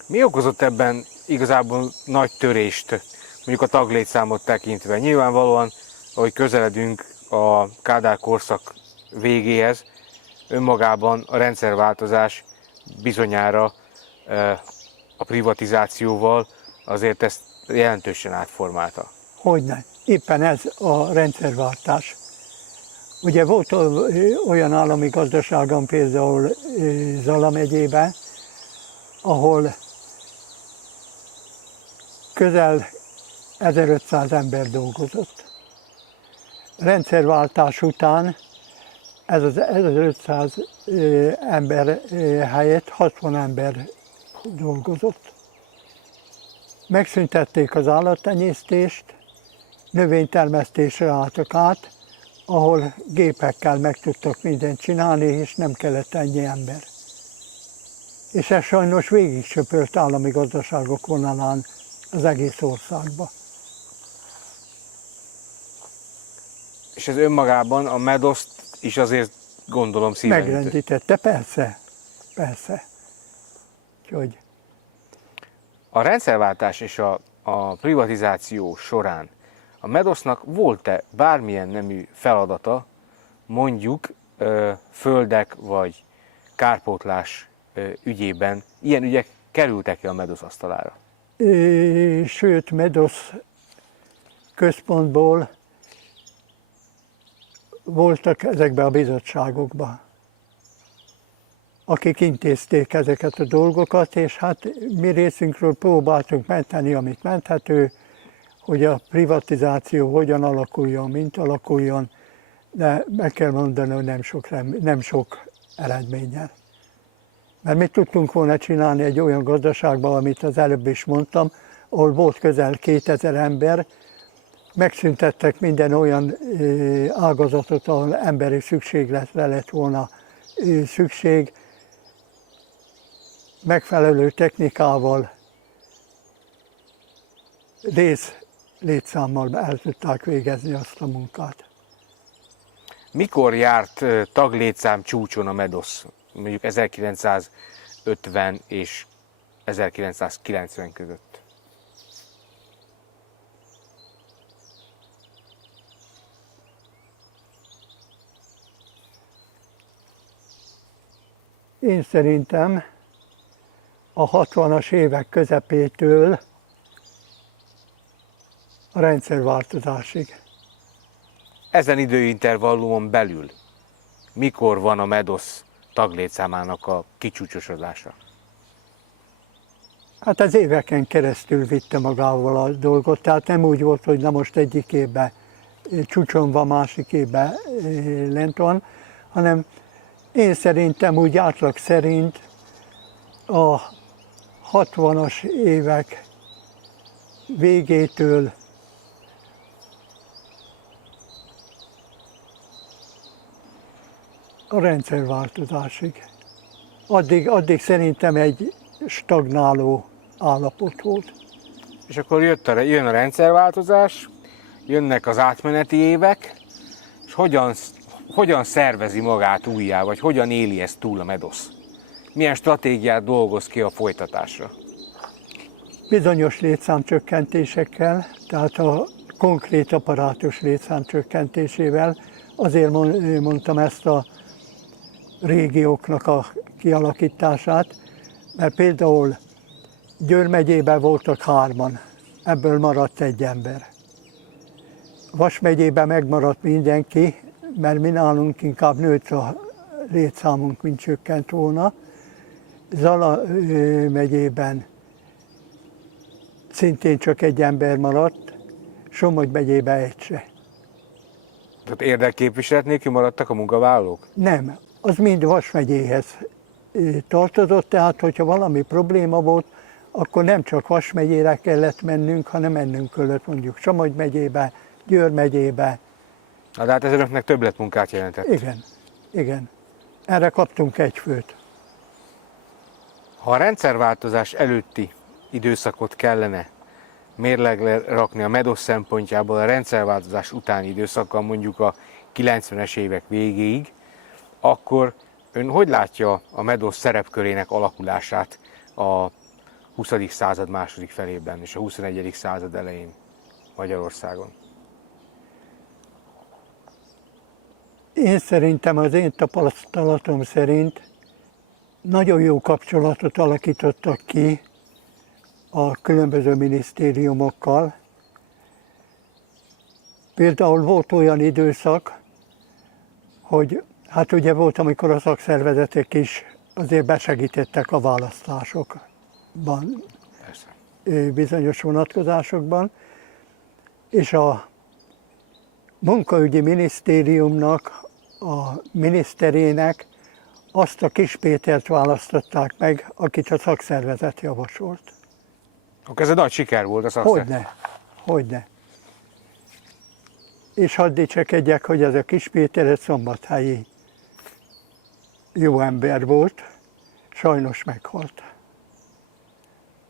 Mi okozott ebben igazából nagy törést, mondjuk a taglétszámot tekintve? Nyilvánvalóan, ahogy közeledünk a Kádár korszak végéhez, önmagában a rendszerváltozás bizonyára a privatizációval azért ezt jelentősen átformálta. Hogyne, éppen ez a rendszerváltás. Ugye volt olyan állami gazdaságom például Zala megyében, ahol közel 1500 ember dolgozott. Rendszerváltás után ez az 1500 ember helyett 60 ember dolgozott. Megszüntették az állattenyésztést, növénytermesztésre álltak át, ahol gépekkel meg tudtak mindent csinálni, és nem kellett ennyi ember. És ez sajnos végig söpört állami gazdaságok vonalán az egész országba. És ez önmagában a Medoszt is azért gondolom szíven ütötte. Megrendítette, persze. Úgyhogy A rendszerváltás és a privatizáció során a Medosznak volt-e bármilyen nemű feladata, mondjuk földek vagy kárpótlás ügyében? Ilyen ügyek kerültek-e a Medosz asztalára? Sőt, Medosz központból voltak ezekben a bizottságokban, akik intézték ezeket a dolgokat, és hát mi részünkről próbáltunk menteni, amit menthető, hogy a privatizáció hogyan alakuljon, mint alakuljon, de meg kell mondani, hogy nem sok eredménnyel. Mert mit tudtunk volna csinálni egy olyan gazdaságban, amit az előbb is mondtam, ahol volt közel 2000 ember, megszüntettek minden olyan ágazatot, ahol emberi szükségletre lett volna szükség, megfelelő technikával létszámmal el tudták végezni azt a munkát. Mikor járt taglétszám csúcson a MEDOSZ? Mondjuk 1950 és 1990 között. Én szerintem a 60-as évek közepétől a rendszerváltozásig. Ezen időintervallumon belül mikor van a MEDOSZ taglétszámának a kicsúcsosodása? Hát ez éveken keresztül vitte magával a dolgot, tehát nem úgy volt, hogy na most egyik évben csúcson van, másik évben lent van, hanem én szerintem úgy átlag szerint a 60-as évek végétől a rendszerváltozásig. Addig szerintem egy stagnáló állapot volt. És akkor jön a rendszerváltozás, jönnek az átmeneti évek, és hogyan szervezi magát újjá, vagy hogyan éli ezt túl a MEDOSZ? Milyen stratégiát dolgoz ki a folytatásra? Bizonyos létszámcsökkentésekkel, tehát a konkrét apparátus létszámcsökkentésével, azért mondtam ezt a régióknak a kialakítását, mert például Győr megyében voltak 3-an, ebből maradt egy ember. Vas megyében megmaradt mindenki, mert mi nálunk inkább nőtt a létszámunk, mint csökkent volna. Zala megyében szintén csak egy ember maradt, Somogy megyében egy se. Tehát érdekképviselet nélkül maradtak a munkavállalók? Nem, az mind Vas megyéhez tartozott, tehát hogyha valami probléma volt, akkor nem csak Vas megyére kellett mennünk, hanem mennünk kellett mondjuk Somogy megyébe, Győr megyébe. Na, de hát ez önöknek többletmunkát jelentett. Igen, igen. Erre kaptunk egy főt. Ha a rendszerváltozás előtti időszakot kellene mérlegre rakni a MEDOSZ szempontjából a rendszerváltozás utáni időszakkal, mondjuk a 90-es évek végéig, akkor ön hogy látja a MEDOSZ szerepkörének alakulását a 20. század második felében és a 21. század elején Magyarországon? Én szerintem, az én tapasztalatom szerint nagyon jó kapcsolatot alakítottak ki a különböző minisztériumokkal. Például volt olyan időszak, hogy hát ugye volt, amikor a szakszervezetek is azért besegítettek a választásokban, Persze. bizonyos vonatkozásokban, és a munkaügyi minisztériumnak, a miniszterének azt a Kis Pétert választották meg, akit a szakszervezet javasolt. Akkor ez egy nagy siker volt a szakszervezet. Hogyne. És hadd dicsekedjek, hogy ez a Kis Péter egy szombathelyi jó ember volt, sajnos meghalt.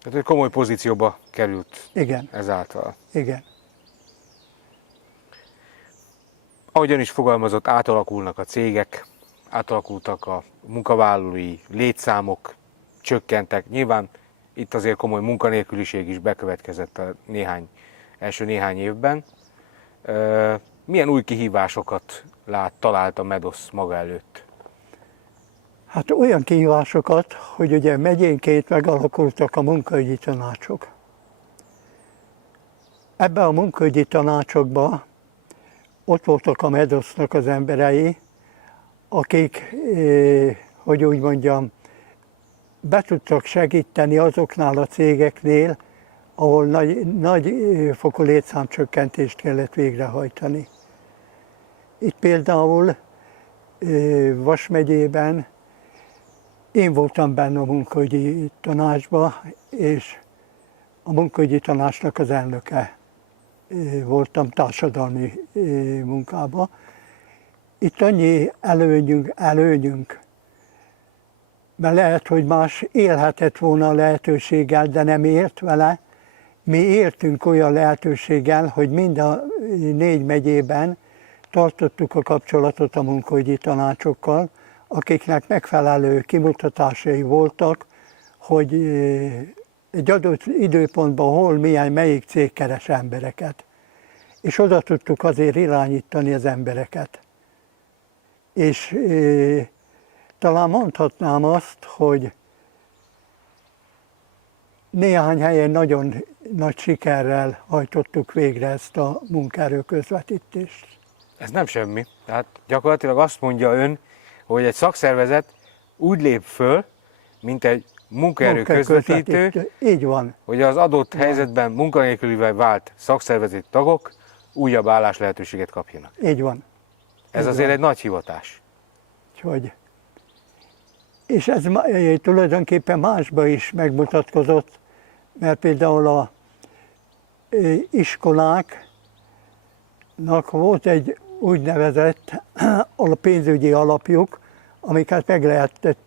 Tehát egy komoly pozícióba került Igen, ezáltal. igen. Ahogyan is fogalmazott, átalakulnak a cégek, átalakultak a munkavállalói létszámok, csökkentek. Nyilván itt azért komoly munkanélküliség is bekövetkezett a első néhány évben. Milyen új kihívásokat talált a MEDOSZ maga előtt? Hát olyan kihívásokat, hogy ugye megyénként megalakultak a munkaügyi tanácsok. Ebben a munkaügyi tanácsokban ott voltak a MEDOSZ-nak az emberei, akik, hogy úgy mondjam, be tudtak segíteni azoknál a cégeknél, ahol nagy fokú létszámcsökkentést kellett végrehajtani. Itt például Vas megyében én voltam benne a munkaügyi tanácsban, és a munkaügyi tanácsnak az elnöke voltam társadalmi munkában. Itt annyi előnyünk, mert lehet, hogy más élhetett volna a lehetőséggel, de nem élt vele, mi éltünk olyan lehetőséggel, hogy mind a 4 megyében tartottuk a kapcsolatot a munkaügyi tanácsokkal, akiknek megfelelő kimutatásai voltak, hogy egy adott időpontban hol, melyik cég keres embereket. És oda tudtuk azért irányítani az embereket. És talán mondhatnám azt, hogy néhány helyen nagyon nagy sikerrel hajtottuk végre ezt a munkaerő közvetítést. Ez nem semmi. Tehát gyakorlatilag azt mondja ön, hogy egy szakszervezet úgy lép föl, mint egy munkaerő közvetítő, így van. hogy az adott helyzetben munkanélkülivel vált szakszervezeti tagok újabb állás lehetőséget kapjanak. Így van. Ez így azért van. egy nagy hivatás. Úgyhogy. És ez tulajdonképpen másban is megmutatkozott, mert például a iskoláknak volt egy úgynevezett pénzügyi alapjuk, amiket meg lehetett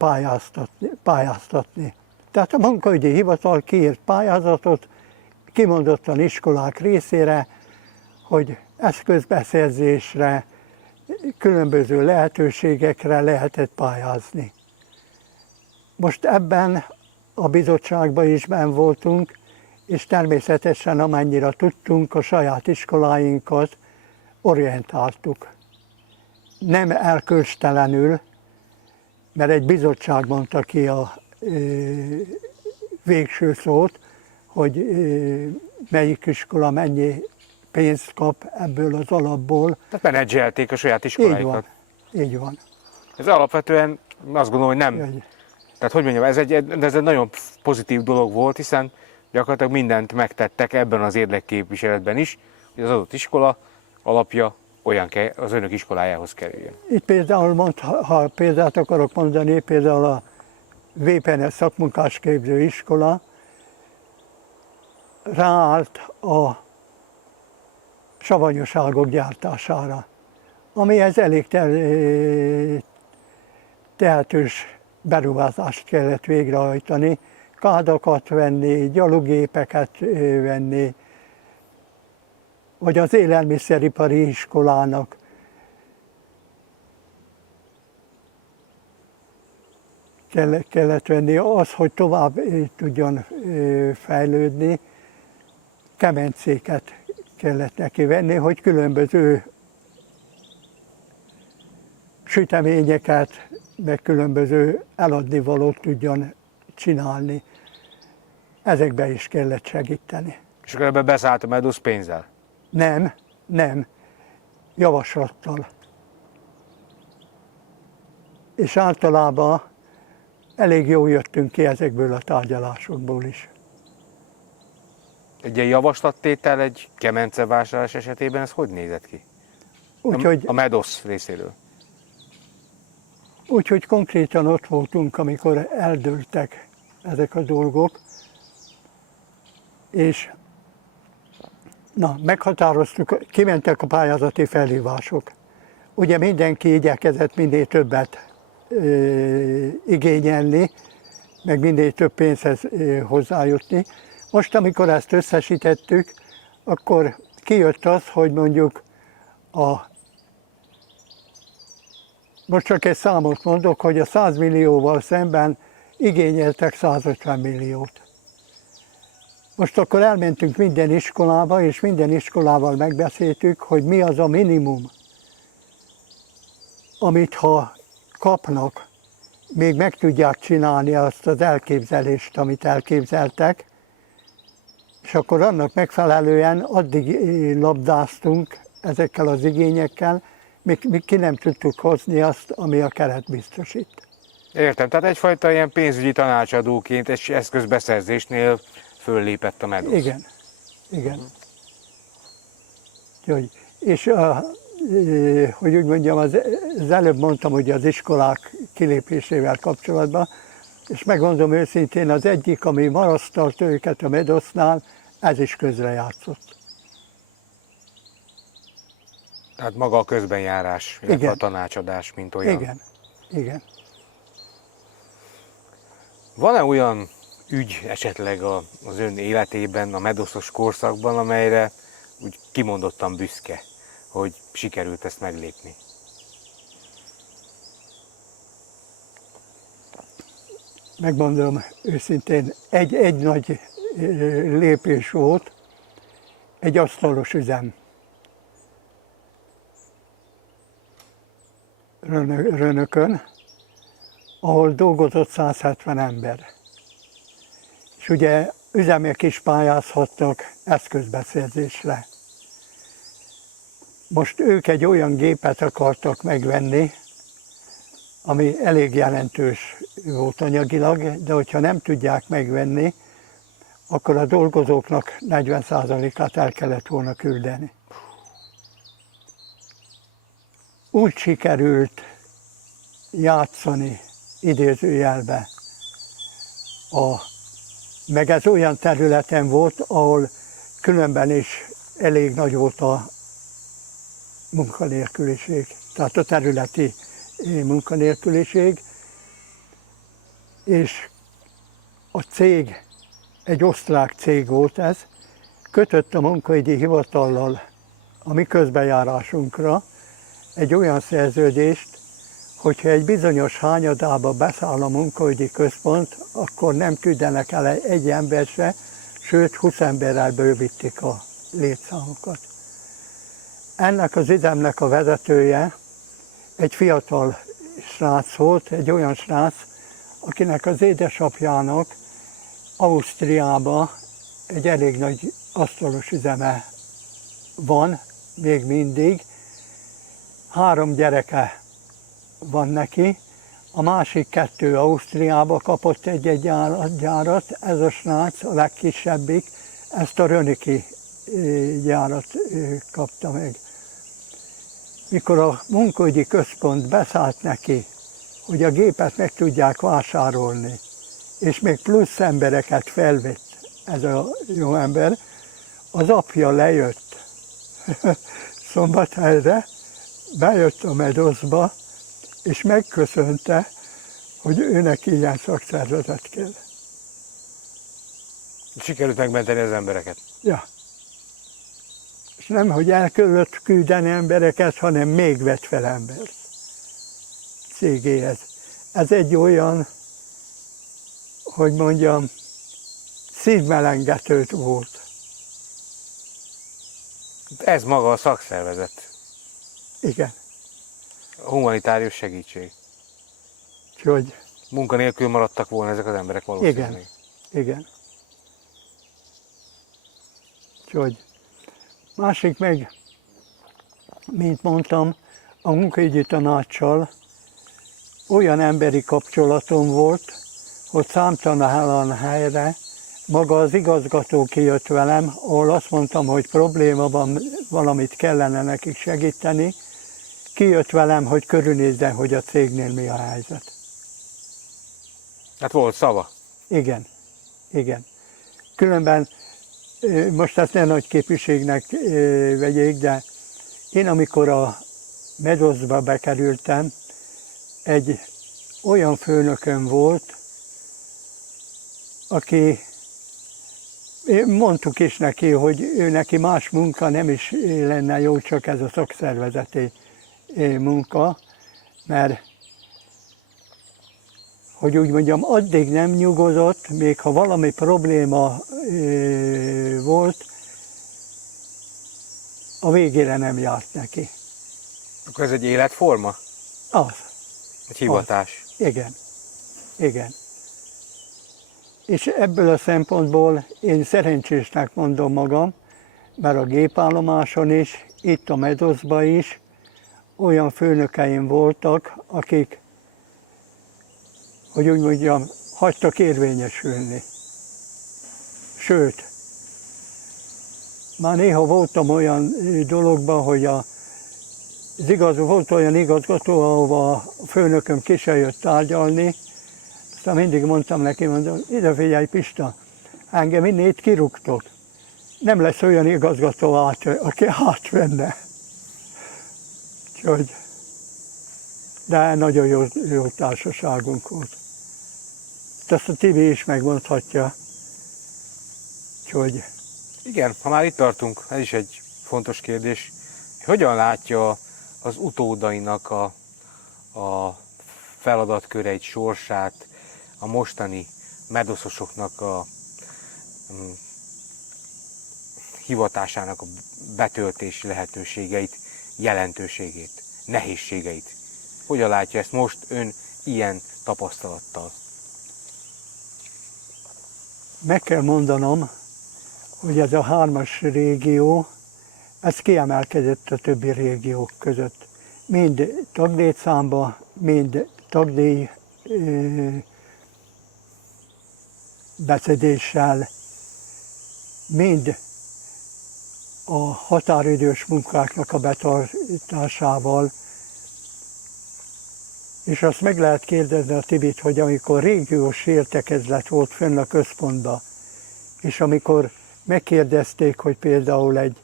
pályáztatni. Tehát a munkaügyi hivatal kiírt pályázatot kimondottan iskolák részére, hogy eszközbeszerzésre, különböző lehetőségekre lehetett pályázni. Most ebben a bizottságban is benn voltunk, és természetesen amennyire tudtunk, a saját iskoláinkat orientáltuk. Nem erkölcstelenül, mert egy bizottság mondta ki a végső szót, hogy melyik iskola mennyi pénzt kap ebből az alapból. Tehát menedzselték a saját iskoláikat. Így van. Ez alapvetően azt gondolom, hogy nem. Tehát hogy mondjam, ez egy nagyon pozitív dolog volt, hiszen gyakorlatilag mindent megtettek ebben az érdekképviseletben is, hogy az adott iskola alapja olyan az önök iskolájához kerüljön. Itt például, ha példát akarok mondani, például a VPNS szakmunkásképző iskola ráállt a savanyúságok gyártására, amihez elég tehetős beruházást kellett végrehajtani, kádakat venni, gyalogépeket venni, vagy az élelmiszeripari iskolának kellett venni, az, hogy tovább tudjon fejlődni, kemencéket kellett neki venni, hogy különböző süteményeket, meg különböző eladnivalót tudjon csinálni. Ezekbe is kellett segíteni. És akkor ebbe beszállt a Medusz pénzzel? Nem, javaslattal. És általában elég jól jöttünk ki ezekből a tárgyalásokból is. Egy ilyen javaslattétel egy kemencevásárlás esetében ez hogy nézett ki? A Medosz részéről. Úgyhogy konkrétan ott voltunk, amikor eldőltek ezek a dolgok, és meghatároztuk, kimentek a pályázati felhívások. Ugye mindenki igyekezett minél többet igényelni, meg minél több pénzhez hozzájutni. Most, amikor ezt összesítettük, akkor kijött az, hogy mondjuk most csak egy számot mondok, hogy a 100 millióval szemben igényeltek 150 milliót. Most akkor elmentünk minden iskolába, és minden iskolával megbeszéltük, hogy mi az a minimum, amit ha kapnak, még meg tudják csinálni azt az elképzelést, amit elképzeltek, és akkor annak megfelelően addig labdáztunk ezekkel az igényekkel, míg ki nem tudtuk hozni azt, ami a keret biztosít. Értem, tehát egyfajta ilyen pénzügyi tanácsadóként és eszközbeszerzésnél föllépett a Medusz. Igen. És hogy úgy mondjam, az előbb mondtam, hogy az iskolák kilépésével kapcsolatban, és megmondom őszintén, az egyik, ami marasztalt őket a Medosznál, ez is közrejátszott. Tehát maga a közbenjárás, illetve a tanácsadás, mint olyan. Igen. Van-e olyan ügy esetleg az ön életében, a medoszos korszakban, amelyre úgy kimondottan büszke, hogy sikerült ezt meglépni? Megmondom őszintén, egy nagy lépés volt, egy asztalos üzem. Rönökön, ahol dolgozott 170 ember. És ugye üzemek is pályázhattak eszközbeszerzésre. Most ők egy olyan gépet akartak megvenni, ami elég jelentős volt anyagilag, de hogyha nem tudják megvenni, akkor a dolgozóknak 40%-át el kellett volna küldeni. Úgy sikerült játszani, idézőjelbe, meg ez olyan területen volt, ahol különben is elég nagy volt a munkanélküliség, tehát a területi munkanélküliség, és a cég, egy osztrák cég volt ez, kötött a munkaügyi hivatallal a mi közbejárásunkra egy olyan szerződést, hogyha egy bizonyos hányadába beszáll a munkaügyi központ, akkor nem küldenek el egy ember se, sőt 20 emberrel bővítik a létszámokat. Ennek az üzemnek a vezetője egy fiatal srác volt, egy olyan srác, akinek az édesapjának Ausztriában egy elég nagy asztalos üzeme van, még mindig. 3 gyereke van neki, a másik 2 Ausztriába kapott egy gyárat, ez a srác, a legkisebbik, ezt a Rönöki gyárat kapta meg. Mikor a munkaügyi központ beszállt neki, hogy a gépet meg tudják vásárolni, és még plusz embereket felvett ez a jó ember, az apja lejött Szombathelyre, bejött a Medoszba, és megköszönte, hogy őnek ilyen szakszervezet kell. Sikerült megmenteni az embereket? Ja. És nem, hogy el kellett küldeni embereket, hanem még vett fel embert cégéhez. Ez egy olyan, hogy mondjam, szívmelengető volt. Ez maga a szakszervezet. Igen. A humanitárius segítség. Úgyhogy, Munkanélkül maradtak volna ezek az emberek valószínűleg. igen, igen. Úgyhogy másik meg, mint mondtam, a munkaügyi tanácssal olyan emberi kapcsolatom volt, hogy számtalan helyre maga az igazgató kijött velem, ahol azt mondtam, hogy probléma van, valamit kellene nekik segíteni, kijött velem, hogy körülnézzen, hogy a cégnél mi a helyzet. Hát volt szava? Igen, igen. Különben most ezt nem nagy képviségnek vegyék, de én amikor a Medoszba bekerültem, egy olyan főnököm volt, aki, mondtuk is neki, hogy ő neki más munka nem is lenne jó, csak ez a szakszervezeti munka, mert hogy úgy mondjam, addig nem nyugodott, még ha valami probléma volt, a végére nem járt neki. Akkor ez egy életforma? Az. Egy hivatás? Az. Igen. Igen. És ebből a szempontból én szerencsésnek mondom magam, mert a gépállomáson is, itt a Medoszban is olyan főnökeim voltak, akik, hogy úgy mondjam, hagytak érvényesülni. Sőt, már néha voltam olyan dologban, hogy volt olyan igazgató, ahova a főnököm ki se jött tárgyalni, aztán mindig mondtam neki, ide figyelj Pista, engem innét kirúgtok. Nem lesz olyan igazgató, aki átvenne. Úgyhogy, de nagyon jó társaságunk volt. hát azt a Tibi is megmondhatja, hogy Igen, ha már itt tartunk, ez is egy fontos kérdés. Hogyan látja az utódainak a feladatköreit, sorsát, a mostani medoszosoknak a hivatásának a betöltési lehetőségeit, jelentőségét, nehézségeit? Hogyan látja ezt most ön ilyen tapasztalattal? meg kell mondanom, hogy ez a 3-as régió, ez kiemelkedett a többi régiók között. Mind taglétszámba, mind tagdíj beszedéssel, mind a határidős munkáknak a betartásával. És azt meg lehet kérdezni a Tibit, hogy amikor régiós értekezlet volt fönn a központban, és amikor megkérdezték, hogy például egy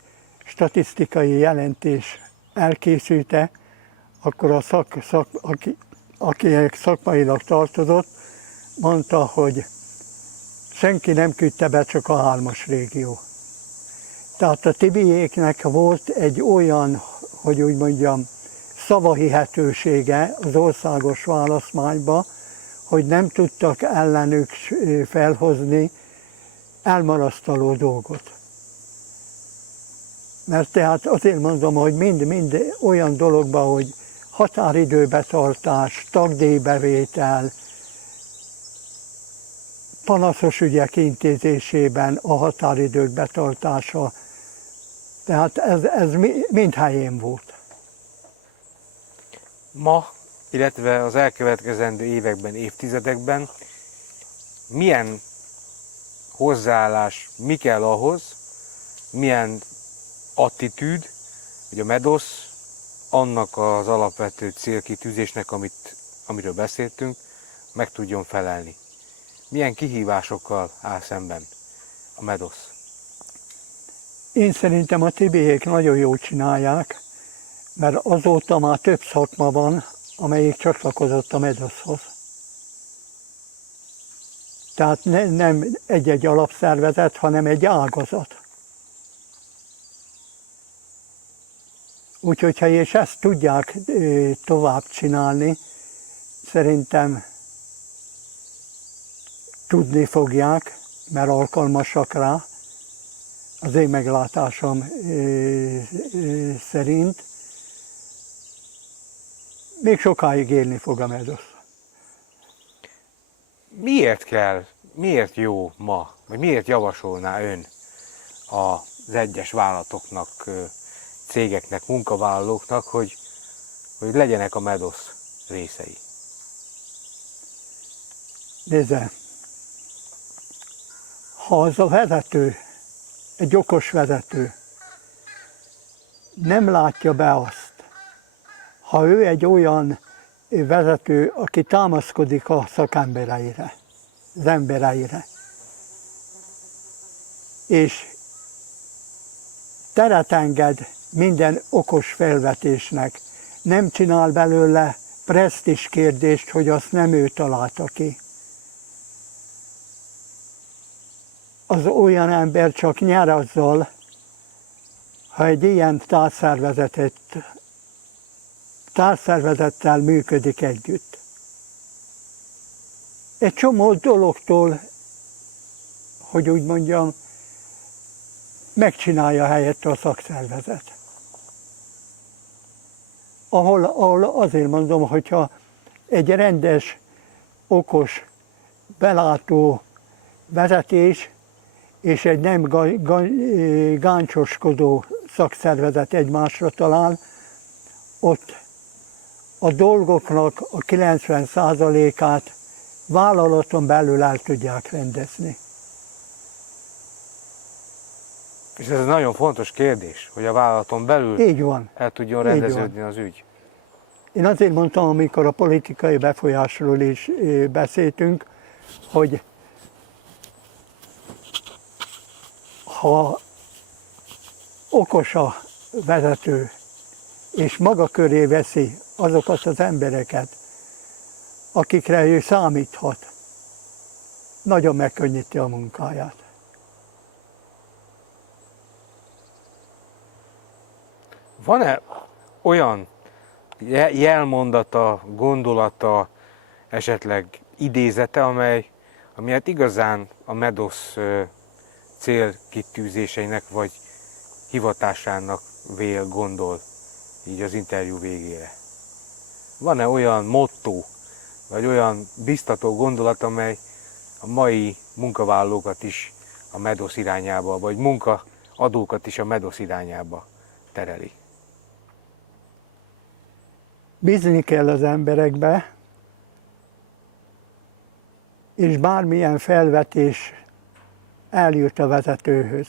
statisztikai jelentés elkészült-e, akkor akinek szakmailag tartozott, mondta, hogy senki nem küldte be, csak a 3-as régió. Tehát a Tibiéknek volt egy olyan, hogy úgy mondjam, szavahihetősége az országos választmányba, hogy nem tudtak ellenük felhozni elmarasztaló dolgot. Mert tehát azért mondom, hogy mind olyan dologban, hogy határidőbetartás, tagdíjbevétel, panaszos ügyek intézésében a határidők betartása, tehát ez mind helyén volt. Ma, illetve az elkövetkezendő években, évtizedekben milyen hozzáállás, mi kell ahhoz, milyen attitűd, hogy a MEDOSZ annak az alapvető célkitűzésnek, amiről beszéltünk, meg tudjon felelni. Milyen kihívásokkal áll szemben a MEDOSZ? Én szerintem a tibiék nagyon jól csinálják, mert azóta már több szakma van, amelyik csatlakozott a MEDOSZ-hoz. Tehát nem egy-egy alapszervezet, hanem egy ágazat. Úgyhogy ha és ezt tudják tovább csinálni, szerintem tudni fogják, mert alkalmasak rá, az én meglátásom szerint. Még sokáig élni fog a MEDOSZ. Miért jó ma, vagy miért javasolná ön az egyes vállalatoknak, cégeknek, munkavállalóknak, hogy legyenek a MEDOSZ részei? Nézze, ha az a vezető, egy okos vezető nem látja be azt, ha ő egy olyan vezető, aki támaszkodik a szakembereire, az embereire, és teret enged minden okos felvetésnek, nem csinál belőle presztízs kérdést, hogy azt nem ő találta ki. Az olyan ember csak nyer azzal, ha egy ilyen társzervezettel működik együtt. Egy csomó dologtól, hogy úgy mondjam, megcsinálja helyette a szakszervezet. Ahol azért mondom, hogyha egy rendes, okos, belátó vezetés és egy nem gáncsoskodó szakszervezet egymásra talál, ott a dolgoknak a 90%-át vállalaton belül el tudják rendezni. És ez egy nagyon fontos kérdés, hogy a vállalaton belül Így van. el tudjon rendeződni az ügy. Én azért mondtam, amikor a politikai befolyásról is beszéltünk, hogy ha okos a vezető, és maga köré veszi azokat az embereket, akikre ő számíthat, nagyon megkönnyíti a munkáját. Van-e olyan jelmondata, gondolata, esetleg idézete, ami hát igazán a MEDOSZ célkitűzéseinek vagy hivatásának gondol így az interjú végére? Van-e olyan motto, vagy olyan biztató gondolat, amely a mai munkavállalókat is a MEDOSZ irányába, vagy munkaadókat is a MEDOSZ irányába tereli? Bízni kell az emberekbe, és bármilyen felvetés eljut a vezetőhöz.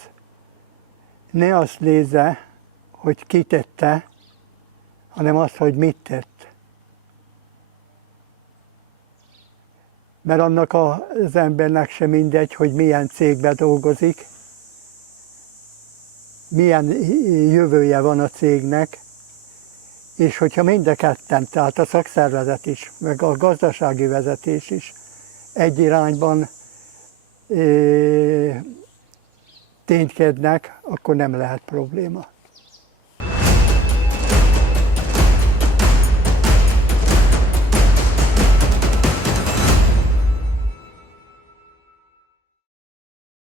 Ne azt nézze, hogy ki tette, hanem azt, hogy mit tett. Mert annak az embernek sem mindegy, hogy milyen cégben dolgozik, milyen jövője van a cégnek, és hogyha mind a ketten, tehát a szakszervezet is, meg a gazdasági vezetés is egy irányban ténykednek, akkor nem lehet probléma.